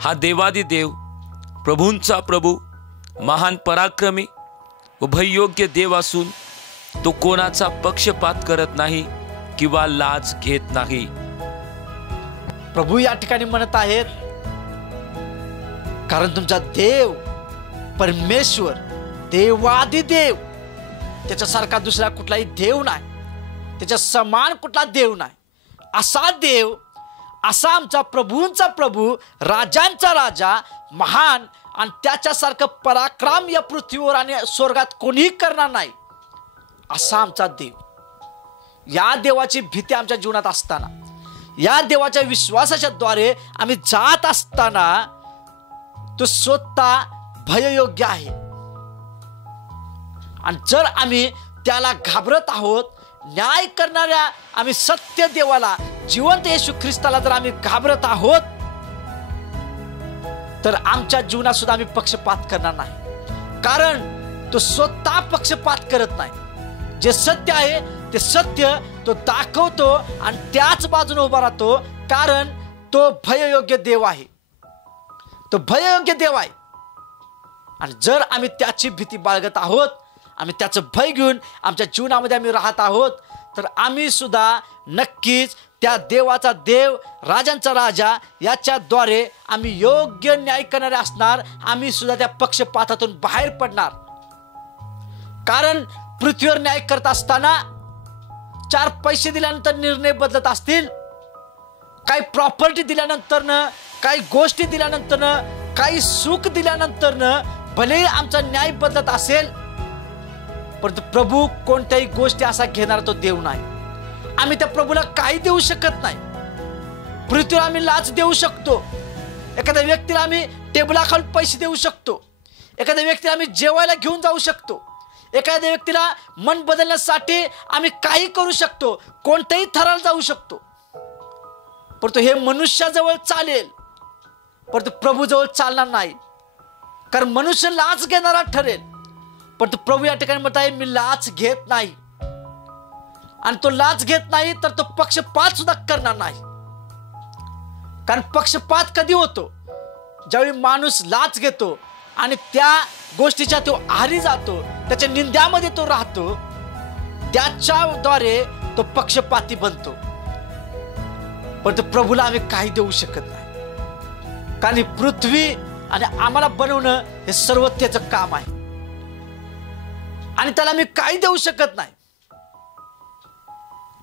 हा देवादिदेव, प्रभूंचा प्रभू, महान पराक्रमी व भययोग्य देव असून तो कोणाचा पक्षपात करत नाही किंवा लाज घेत नाही. प्रभू या ठिकाणी म्हणत आहेत कारण तुमचा देव परमेश्वर देवादिदेव, त्याच्यासारखा दुसरा कुठलाही देव नाही, त्याच्या समान कुठला देव नाही. असा देव, असा आमचा प्रभूंचा प्रभू, राजांचा राजा, महान आणि त्याच्यासारखं पराक्रम या पृथ्वीवर आणि स्वर्गात कोणीही करणार नाही असा आमचा देव. या देवाची भीती आमच्या जीवनात असताना, या देवाच्या विश्वासाच्या द्वारे आम्ही जात असताना तो स्वतः भययोग्य आहे. आणि जर आम्ही त्याला घाबरत आहोत, न्याय करणाऱ्या आम्ही सत्य देवाला, जिवंत येशू ख्रिस्ताला जर आम्ही घाबरत आहोत तर आमच्या जीवनात सुद्धा आम्ही पक्षपात करणार नाही. कारण तो स्वतः पक्षपात करत नाही. जे सत्य आहे ते सत्य तो दाखवतो आणि त्याच बाजूने उभा राहतो. कारण तो भययोग्य देव आहे, तो भययोग्य देव आहे. आणि जर आम्ही त्याची भीती बाळगत आहोत, आम्ही त्याचं भय घेऊन आमच्या जीवनामध्ये आम्ही राहत आहोत, तर आम्ही सुद्धा नक्कीच त्या देवाचा देव, राजांचा राजा याच्याद्वारे आम्ही योग्य न्याय करणारे असणार. आम्ही सुद्धा त्या पक्षपातातून बाहेर पडणार. कारण पृथ्वीवर न्याय करत असताना 4 पैसे दिल्यानंतर निर्णय बदलत असतील, काही प्रॉपर्टी दिल्यानंतरनं, काही गोष्टी दिल्यानंतरनं, काही सुख दिल्यानंतरनं भले आमचा न्याय बदलत असेल, परंतु प्रभू कोणत्याही गोष्टी असा घेणारा तो देव नाही. आम्ही त्या प्रभूला काही देऊ शकत नाही. पृथ्वीवर आम्ही लाच देऊ शकतो, एखाद्या व्यक्तीला आम्ही टेबलाखाली पैसे देऊ शकतो, एखाद्या व्यक्तीला आम्ही जेवायला घेऊन जाऊ शकतो, एखाद्या व्यक्तीला मन बदलण्यासाठी आम्ही काही करू शकतो, कोणत्याही थराला जाऊ शकतो. परंतु हे मनुष्याजवळ चालेल, परंतु प्रभूजवळ चालणार नाही. कारण मनुष्य लाच घेणारा ठरेल, परंतु प्रभू या ठिकाणी म्हणत आहे मी लाच घेत नाही. आणि तो लाच घेत नाही तर तो पक्षपात सुद्धा करणार नाही. कारण पक्षपात कधी होतो? ज्यावेळी माणूस लाच घेतो आणि त्या गोष्टीच्या तो आहारी जातो, त्याच्या निंद्यामध्ये तो राहतो, त्याच्याद्वारे तो पक्षपाती बनतो. परंतु प्रभूला आम्ही काही देऊ शकत नाही. कारण ही पृथ्वी आणि आम्हाला बनवणं हे सर्व त्याचं काम आहे आणि त्याला मी काही देऊ शकत नाही.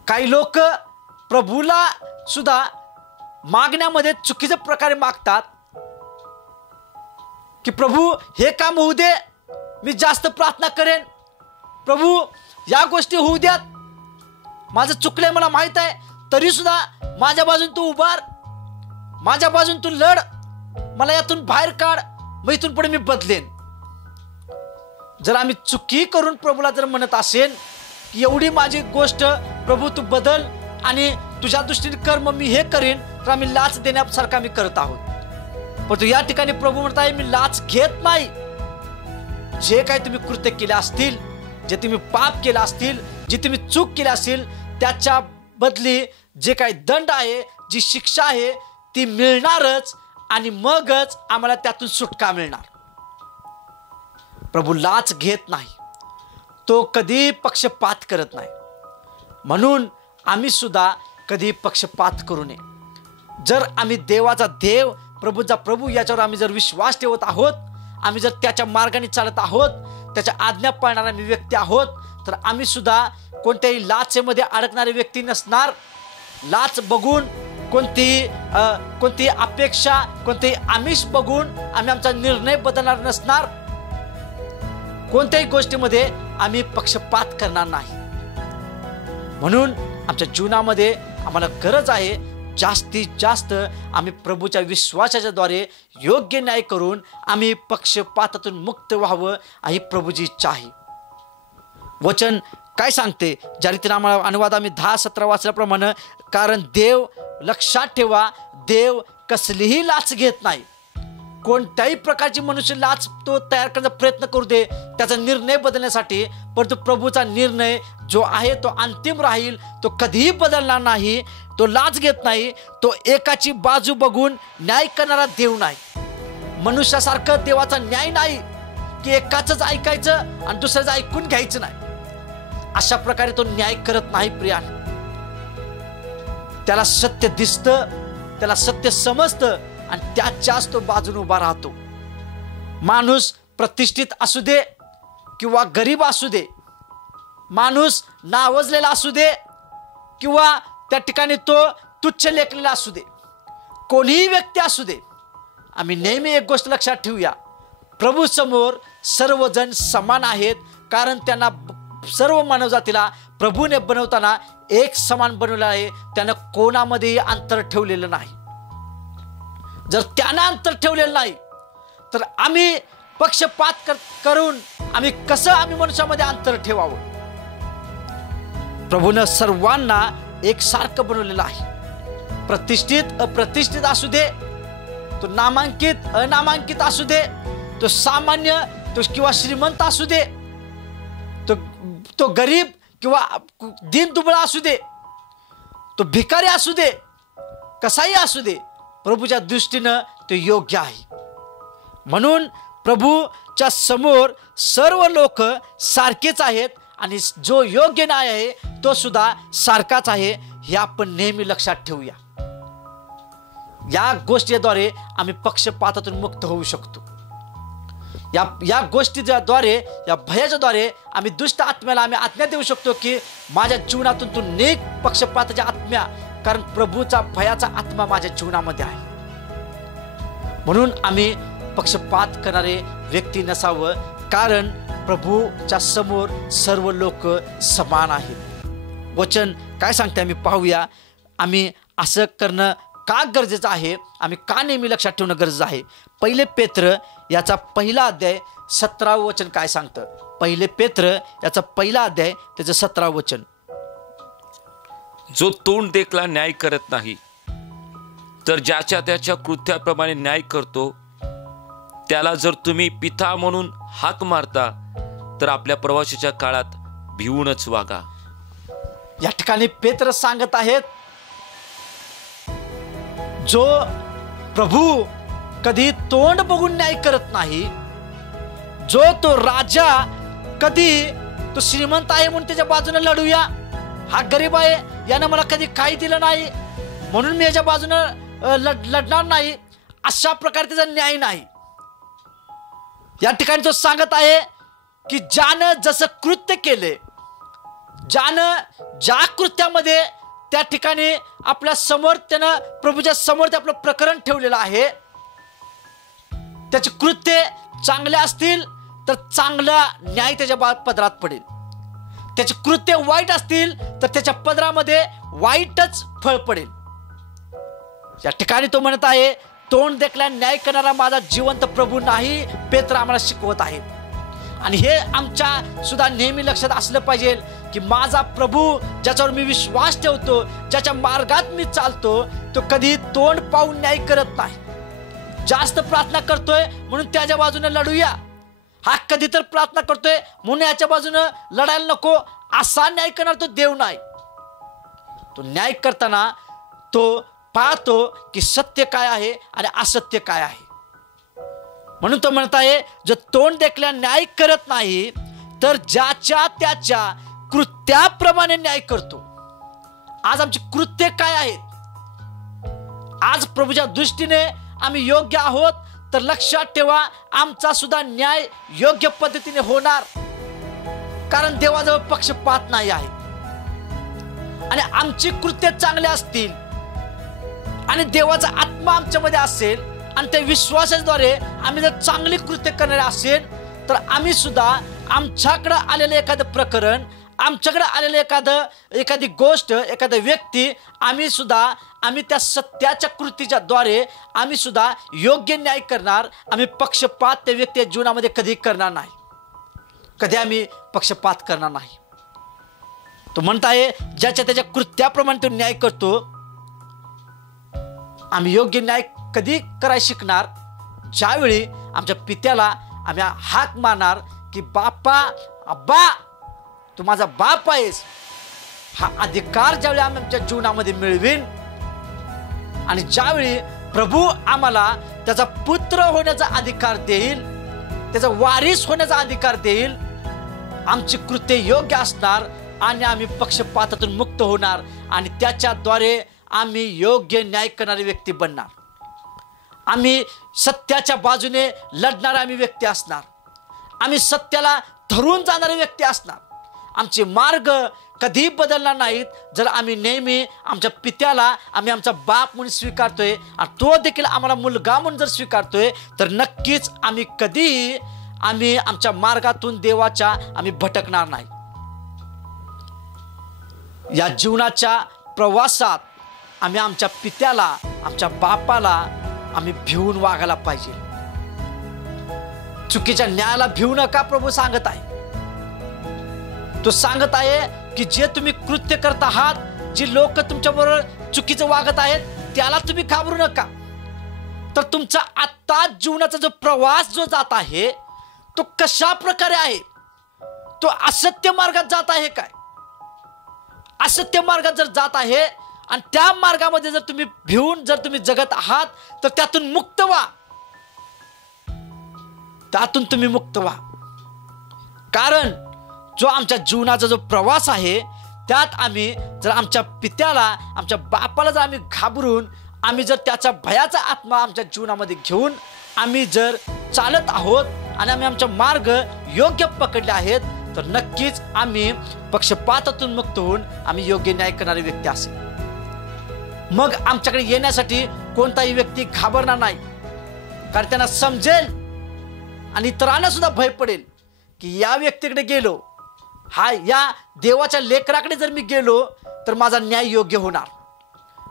काही लोक प्रभूला सुद्धा मागण्यामध्ये चुकीच्या प्रकारे मागतात की प्रभू हे काम होऊ दे, मी जास्त प्रार्थना करेन, प्रभू या गोष्टी होऊ द्यात, माझं चुकलंय मला माहित आहे, तरी सुद्धा माझ्या बाजून तू उभार, माझ्या बाजून तू लढ, मला यातून बाहेर काढ, मग इथून पुढे मी बदलेन. जर आम्ही चुकी करून प्रभूला जर म्हणत असेल की एवढी माझी गोष्ट प्रभू तू बदल आणि तुझ्या दृष्टीने कर, मग मी हे करेन, तर आम्ही लाच देण्यासारखं आम्ही करत आहोत. परंतु या ठिकाणी प्रभू म्हणत आहे मी लाच घेत नाही. जे काही तुम्ही कृत्य केले असतील, जे तुम्ही पाप केले असतील, जे तुम्ही चूक केली असेल, त्याच्या बदली जे काही दंड आहे, जी शिक्षा आहे ती मिळणारच आणि मगच आम्हाला त्यातून सुटका मिळणार. प्रभू लाच घेत नाही, तो कधी पक्षपात करत नाही. म्हणून आम्ही सुद्धा कधी पक्षपात करू नये. जर आम्ही देवाचा देव, प्रभूचा प्रभू याच्यावर आम्ही जर विश्वास ठेवत आहोत, आम्ही जर त्याच्या मार्गाने चालत आहोत, त्याच्या आज्ञा पाळणारा आम्ही व्यक्ती आहोत, तर आम्ही सुद्धा कोणत्याही लाचेमध्ये अडकणारे व्यक्ती नसणार. लाच बघून कोणतीही अपेक्षा, कोणतेही आमिष बघून आम्ही आमचा निर्णय बदलणार नसणार. कोणत्याही गोष्टीमध्ये आम्ही पक्षपात करणार नाही. म्हणून आमच्या जीवनामध्ये आम्हाला गरज आहे जास्तीत जास्त आम्ही प्रभूच्या विश्वासाच्या द्वारे योग्य न्याय करून आम्ही पक्षपातातून मुक्त व्हावं ही प्रभूची इच्छा आहे. वचन काय सांगते ज्या रीतीने आम्हाला अनुवाद आम्ही 10-17 वाचल्याप्रमाणे, कारण देव, लक्षात ठेवा, देव कसलीही लाच घेत नाही. कोणत्याही प्रकारची मनुष्य लाच तो तयार करण्याचा प्रयत्न करू दे त्याचा निर्णय बदलण्यासाठी, परंतु प्रभूचा निर्णय जो आहे तो अंतिम राहील, तो कधीही बदलणार नाही. तो लाच घेत नाही. तो एकाची बाजू बघून न्याय करणारा देव नाही. मनुष्यासारखं देवाचा न्याय नाही की एकाच ऐकायचं आणि दुसऱ्याचं ऐकून घ्यायचं नाही. अशा प्रकारे तो न्याय करत नाही प्रिया. त्याला सत्य दिसतं, त्याला सत्य समजतं आणि त्याच्याच तो बाजूने उभा राहतो. माणूस प्रतिष्ठित असू दे किंवा गरीब असू दे, माणूस नावजलेला असू दे किंवा त्या ठिकाणी तो तुच्छ लेखलेला असू दे, कोणीही व्यक्ती असू दे, आम्ही नेहमी एक गोष्ट लक्षात ठेवूया, प्रभू समोर सर्वजण समान आहेत. कारण त्यांना सर्व मानवजातीला प्रभूने बनवताना एक समान बनवलं आहे. त्यानं कोणामध्येही अंतर ठेवलेलं नाही. जर त्यानं अंतर ठेवलेलं नाही तर आम्ही पक्षपात करून आम्ही कसं मनुष्यामध्ये अंतर ठेवावं. प्रभूनं सर्वांना एकसारखं बनवलेलं आहे. प्रतिष्ठित अप्रतिष्ठित असू दे, तो नामांकित अनामांकित असू दे, तो सामान्य तो किंवा श्रीमंत असू दे, तो गरीब किंवा दीन दुबळा असू दे, तो भिकारी असू दे, कसाही असू दे, प्रभूच्या दृष्टीनं ते योग्य आहे. म्हणून प्रभूच्या समोर सर्व लोक सारखेच आहेत आणि जो योग्य न्याय आहे तो सुद्धा सारखाच आहे. हे आपण नेहमी लक्षात ठेवूया. या गोष्टीद्वारे आम्ही पक्षपातातून मुक्त होऊ शकतो. या गोष्टीद्वारे, या भयाच्याद्वारे आम्ही दुष्ट आत्म्याला आम्ही आज्ञा देऊ शकतो की माझ्या जीवनातून तू नेक पक्षपाताच्या आत्म्या, कारण प्रभूचा भयाचा आत्मा माझ्या जीवनामध्ये आहे. म्हणून आम्ही पक्षपात करणारे व्यक्ती नसावं, कारण प्रभूच्या समोर सर्व लोक समान आहेत. वचन काय सांगते आम्ही पाहूया. आम्ही असं करणं का गरजेचं आहे, आम्ही का नेहमी लक्षात ठेवणं गरजेचं आहे. 1 पेत्र याचा 1 अध्याय 17 वचन काय सांगतं. 1 पेत्र याचा 1 अध्याय त्याचं 17 वचन. जो तोंड देखला न्याय करत नाही, तर ज्याच्या त्याच्या कृत्याप्रमाणे न्याय करतो, त्याला जर तुम्ही पिता म्हणून हाक मारता, तर आपल्या प्रवासाच्या काळात भिवूनच वागा. या ठिकाणी पेत्र सांगत आहेत, जो प्रभू कधी तोंड बघून न्याय करत नाही, जो तो राजा कधी तो श्रीमंत आहे म्हणून त्याच्या बाजूने लढूया, हा गरीब आहे यानं मला कधी काही दिलं नाही म्हणून मी याच्या बाजूने लढणार नाही, अशा प्रकारे त्याचा न्याय नाही. या ठिकाणी तो सांगत आहे की ज्यानं जसं कृत्य केले, ज्यानं ज्या कृत्यामध्ये त्या ठिकाणी आपल्या समोर त्यानं प्रभूच्या समोर ते आपलं प्रकरण ठेवलेलं आहे, त्याचे कृत्य चांगले असतील तर चांगला न्याय त्याच्या पदरात पडेल. त्याचे कृत्य वाईट असतील तर त्याच्या पदरामध्ये वाईटच फळ पडेल. या ठिकाणी तो म्हणत आहे, तोंड देखला न्याय करणारा माझा जिवंत प्रभू नाही, पेत्र आम्हाला शिकवत आहे. आणि हे आमच्या सुद्धा नेहमी लक्षात असलं पाहिजे की माझा प्रभू ज्याच्यावर मी विश्वास ठेवतो, ज्याच्या मार्गात मी चालतो, तो कधी तोंड पाहून न्याय करत नाही. जास्त प्रार्थना करतोय म्हणून त्याच्या बाजूने लढूया, हा कधी तर प्रार्थना करतोय म्हणून याच्या बाजूने लढायला नको, असा न्याय करणार तो देव नाही. तो न्याय करताना तो पाहतो की सत्य काय आहे आणि असत्य काय आहे. म्हणून तो म्हणत आहे, जो तोंड देखल्या न्याय करत नाही, तर ज्याच्या त्याच्या कृत्याप्रमाणे न्याय करतो. आज आमची कृत्य काय आहेत? आज प्रभूच्या दृष्टीने आम्ही योग्य आहोत तर लक्षात ठेवा, आमचा सुद्धा न्याय योग्य पद्धतीने होणार, कारण देवाजवळ पक्षपात नाही आहे. आणि आमची कृत्य चांगले असतील आणि देवाचा आत्मा आमच्यामध्ये असेल आणि त्या विश्वासाद्वारे आम्ही जर चांगली कृत्य करणारे असेल तर आम्ही सुद्धा आमच्याकडं आलेलं एखादं प्रकरण, आमच्याकडे आलेलं एखादी गोष्ट, एखादा व्यक्ती, आम्ही त्या सत्याच्या कृतीच्या द्वारे आम्ही सुद्धा योग्य न्याय करणार. आम्ही पक्षपात त्या व्यक्तीच्या जीवनामध्ये कधी करणार नाही. कधी आम्ही पक्षपात करणार नाही. तो म्हणताय ज्याच्या त्याच्या कृत्याप्रमाणे तो न्याय करतो. आम्ही योग्य न्याय कधी करायला शिकणार? ज्यावेळी आमच्या पित्याला आम्ही हाक मारणार की बापा, अब्बा, तू माझा बाप आहेस. हा अधिकार ज्यावेळी आम्ही आमच्या जीवनामध्ये मिळवीन आणि ज्यावेळी प्रभू आम्हाला त्याचा पुत्र होण्याचा अधिकार देईल, त्याचा वारीस होण्याचा अधिकार देईल, आमची कृत्य योग्य असणार आणि आम्ही पक्षपातातून मुक्त होणार आणि त्याच्याद्वारे आम्ही योग्य न्याय करणारी व्यक्ती बनणार. आम्ही सत्याच्या बाजूने लढणारे आम्ही व्यक्ती असणार. आम्ही सत्याला धरून जाणारे व्यक्ती असणार. आमचे मार्ग कधी बदलणार नाहीत जर आम्ही नेहमी आमच्या पित्याला आम्ही आमचा बाप म्हणून स्वीकारतोय आणि तो देखील आम्हाला मुलगा म्हणून जर स्वीकारतोय, तर नक्कीच आम्ही कधीही आमच्या मार्गातून देवाच्या आम्ही भटकणार नाही. या जीवनाच्या प्रवासात आम्ही आमच्या पित्याला, आमच्या बापाला आम्ही भिवून वागायला पाहिजे. चुकीच्या न्यायाला भिवू नका प्रभू सांगत आहे. तो सांगत आहे की जे तुम्ही कृत्य करत आहात, जी लोक तुमच्याबरोबर चुकीचं वागत आहेत, त्याला तुम्ही घाबरू नका. तर तुमचा आत्ता जीवनाचा जो प्रवास जो जात आहे तो कशा प्रकारे आहे? तो असत्य मार्गात जात आहे काय? असत्य मार्गात जर जात आहे आणि त्या मार्गामध्ये जर तुम्ही भिवून जर तुम्ही जगत आहात, तर त्यातून मुक्त व्हा. त्यातून तुम्ही मुक्त व्हा. कारण जो आमच्या जीवनाचा जो प्रवास आहे त्यात आम्ही जर आमच्या पित्याला, आमच्या बापाला जर आम्ही घाबरून, आम्ही जर त्याचा भयाचा आत्मा आमच्या जीवनामध्ये घेऊन आम्ही जर चालत आहोत आणि आम्ही आमचा मार्ग योग्य पकडले आहेत, तर नक्कीच आम्ही पक्षपातातून मुक्त होऊन आम्ही योग्य न्याय करणारी व्यक्ती असेल. मग आमच्याकडे येण्यासाठी कोणताही व्यक्ती घाबरणार नाही. कारण त्यांना समजेल आणि इतरांना सुद्धा भय पडेल की या व्यक्तीकडे गेलो, या देवाच्या लेकराकडे जर मी गेलो तर माझा न्याय योग्य होणार,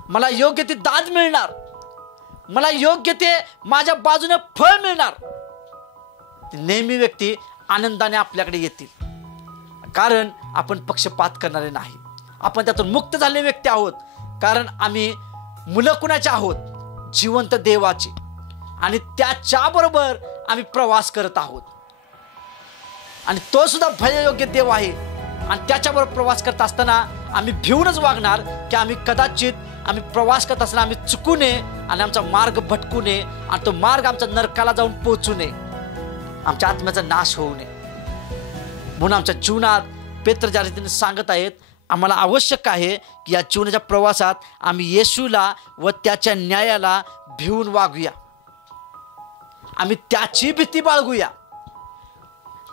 मला योग्य ती दाद मिळणार, मला योग्य ते माझ्या बाजूने फळ मिळणार. नेहमी व्यक्ती आनंदाने आपल्याकडे येतील. कारण आपण पक्षपात करणारे नाही. आपण त्यातून मुक्त झालेले व्यक्ती आहोत. कारण आम्ही मुलं कुणाचे आहोत? जिवंत देवाचे. आणि त्याच्याबरोबर आम्ही प्रवास करत आहोत. आणि तो सुद्धा भययोग्य देव आहे. आणि त्याच्याबरोबर प्रवास करत असताना आम्ही भिवूनच वागणार की आम्ही कदाचित आम्ही प्रवास करत असताना आम्ही चुकू नये आणि आमचा मार्ग भटकू नये आणि तो मार्ग आमच्या नरकाला जाऊन पोहोचू नये, आमच्या आत्म्याचा नाश होऊ नये. म्हणून आमच्या जीवनात पेत्र ज्या रीतीने सांगत आहेत, आम्हाला आवश्यक आहे की या जीवनाच्या प्रवासात आम्ही येशूला व त्याच्या न्यायाला भिवून वागूया. आम्ही त्याची भीती बाळगूया.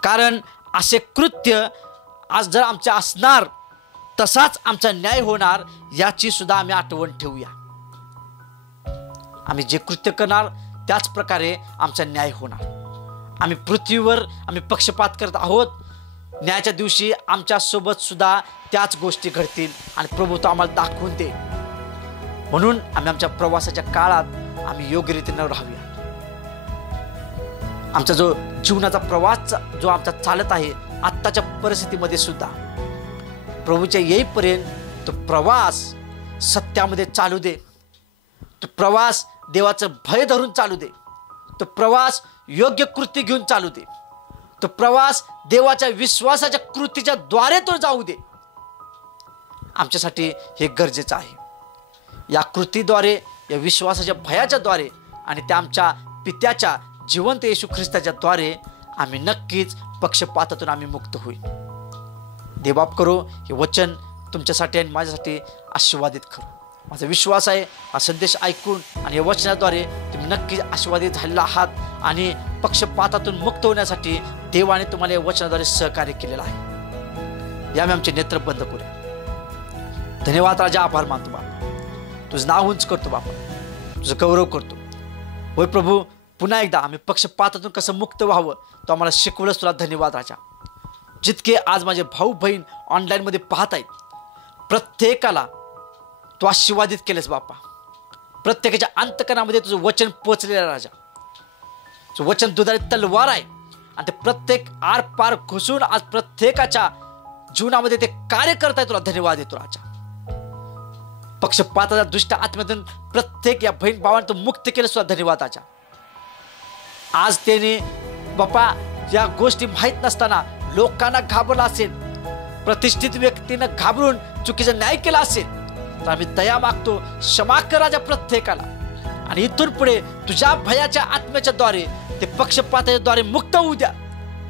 कारण असे कृत्य आज जर आमचे असणार, तसाच आमचा न्याय होणार याची सुद्धा आम्ही आठवण ठेवूया. आम्ही जे कृत्य करणार त्याच प्रकारे आमचा न्याय होणार. आम्ही पृथ्वीवर आम्ही पक्षपात करत आहोत. न्यायाच्या दिवशी आमच्या सोबत सुद्धा त्याच गोष्टी घडतील आणि प्रभू तो आम्हाला दाखवून दे. म्हणून आम्ही आमच्या प्रवासाच्या काळात आम्ही योग्य रीतीने राहूया. आमचा जो जीवनाचा प्रवास जो आमचा चालत आहे आत्ताच्या परिस्थितीमध्ये सुद्धा, प्रभूच्या येईपर्यंत तो प्रवास सत्यामध्ये चालू दे. तो प्रवास देवाचं भय धरून चालू दे. तो प्रवास योग्य कृती घेऊन चालू दे. तो प्रवास देवाच्या विश्वासाच्या कृतीच्या द्वारे तो जाऊ दे. आमच्यासाठी हे गरजेचं आहे. या कृतीद्वारे, या विश्वासाच्या भयाच्या द्वारे आणि त्या आमच्या पित्याच्या जिवंत येशू ख्रिस्ताच्या द्वारे आम्ही नक्कीच पक्षपातातून आम्ही मुक्त होईल. देवबाप करो हे वचन तुमच्यासाठी आणि माझ्यासाठी आशीर्वादित करो. माझा विश्वास आहे हा संदेश ऐकून आणि या वचनाद्वारे तुम्ही नक्कीच आशीर्वादित झालेला आहात आणि पक्षपातातून मुक्त होण्यासाठी देवाने तुम्हाला या वचनाद्वारे सहकार्य केलेलं आहे. यामुळे आमचे नेत्र बंद करूया. धन्यवाद राजा, आभार मानतो बाबा. तुझं नाव उंच करतो बाबा, तुझं गौरव करतो. होय प्रभू, पुन्हा एकदा आम्ही पक्षपातातून कसं मुक्त व्हावं तो आम्हाला शिकवलंच. तुला धन्यवाद राजा. जितके आज माझे भाऊ बहीण ऑनलाईनमध्ये पाहत आहेत, प्रत्येकाला तू आशीर्वादित केलेस बापा. प्रत्येकाच्या अंतकरणामध्ये तुझं वचन पोचलेलं आहे राजा. तुझं वचन दुधारी तलवार आहे आणि ते प्रत्येक आर पार घुसून आज प्रत्येकाच्या जीवनामध्ये ते कार्य करताय. तुला धन्यवाद देतो राजा. पक्षपाताच्या दुष्ट आत्म्यातून प्रत्येक या बहीण भावांना तू मुक्त केलं. सुद्धा धन्यवाद राजा. आज त्याने बापा या गोष्टी माहीत नसताना लोकांना घाबरला असेल, प्रतिष्ठित व्यक्तीनं घाबरून चुकीचा न्याय केला असेल, तर आम्ही दया मागतो, क्षमा कर राजा प्रत्येकाला. आणि इथून पुढे तुझ्या भयाच्या आत्म्याच्या द्वारे ते पक्षपाताच्या द्वारे मुक्त होऊ द्या.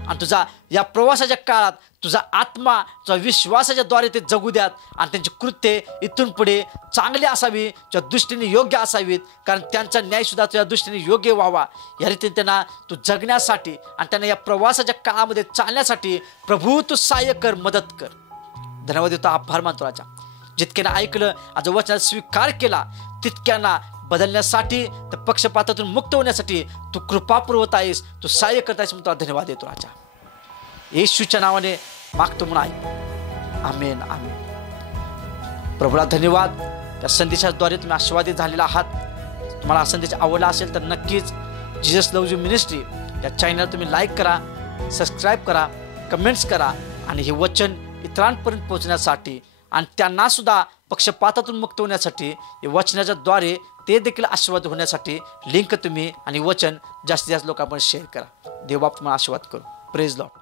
आणि तुझा या प्रवासाच्या काळात तुझा आत्मा तुझा विश्वासाच्या द्वारे ते जगू द्यात. आणि त्यांची कृत्ये इथून पुढे चांगली असावी, तुझ्या दृष्टीने योग्य असावीत. कारण त्यांचा न्यायसुद्धा तुझ्या दृष्टीने योग्य व्हावा. या रीतीने त्यांना तू जगण्यासाठी आणि त्यांना या प्रवासाच्या काळामध्ये चालण्यासाठी प्रभू तू सहाय्य कर, मदत कर. धन्यवाद देतो, आभार मानतो राजा. जितक्यानं ऐकलं, आज वचनाचा स्वीकार केला, तितक्यांना बदलण्यासाठी, तर पक्षपातातून मुक्त होण्यासाठी तू कृपा पुरवत आहेस, तू सहाय्य करत आहेस. म्हणून तुला धन्यवाद देतो राजा. येशूच्या नावाने मागतो म्हणून ऐक. आमेन, आमेन. प्रभूला धन्यवाद. त्या संदेशाद्वारे तुम्ही आशीर्वादित झालेला आहात. तुम्हाला हा संदेश आवडला असेल तर नक्कीच जीसस लव्ज यू मिनिस्ट्री या चॅनल तुम्ही लाईक करा, सबस्क्राईब करा, कमेंट्स करा. आणि हे वचन इतरांपर्यंत पोहोचण्यासाठी आणि त्यांना सुद्धा पक्षपातातून मुक्त होण्यासाठी या वचनाच्या द्वारे ते देखील आशीर्वाद होण्यासाठी लिंक तुम्ही आणि वचन जास्तीत जास्त लोकांपर्यंत शेअर करा. देव बाप तुम्हाला आशीर्वाद करू. Praise Lord.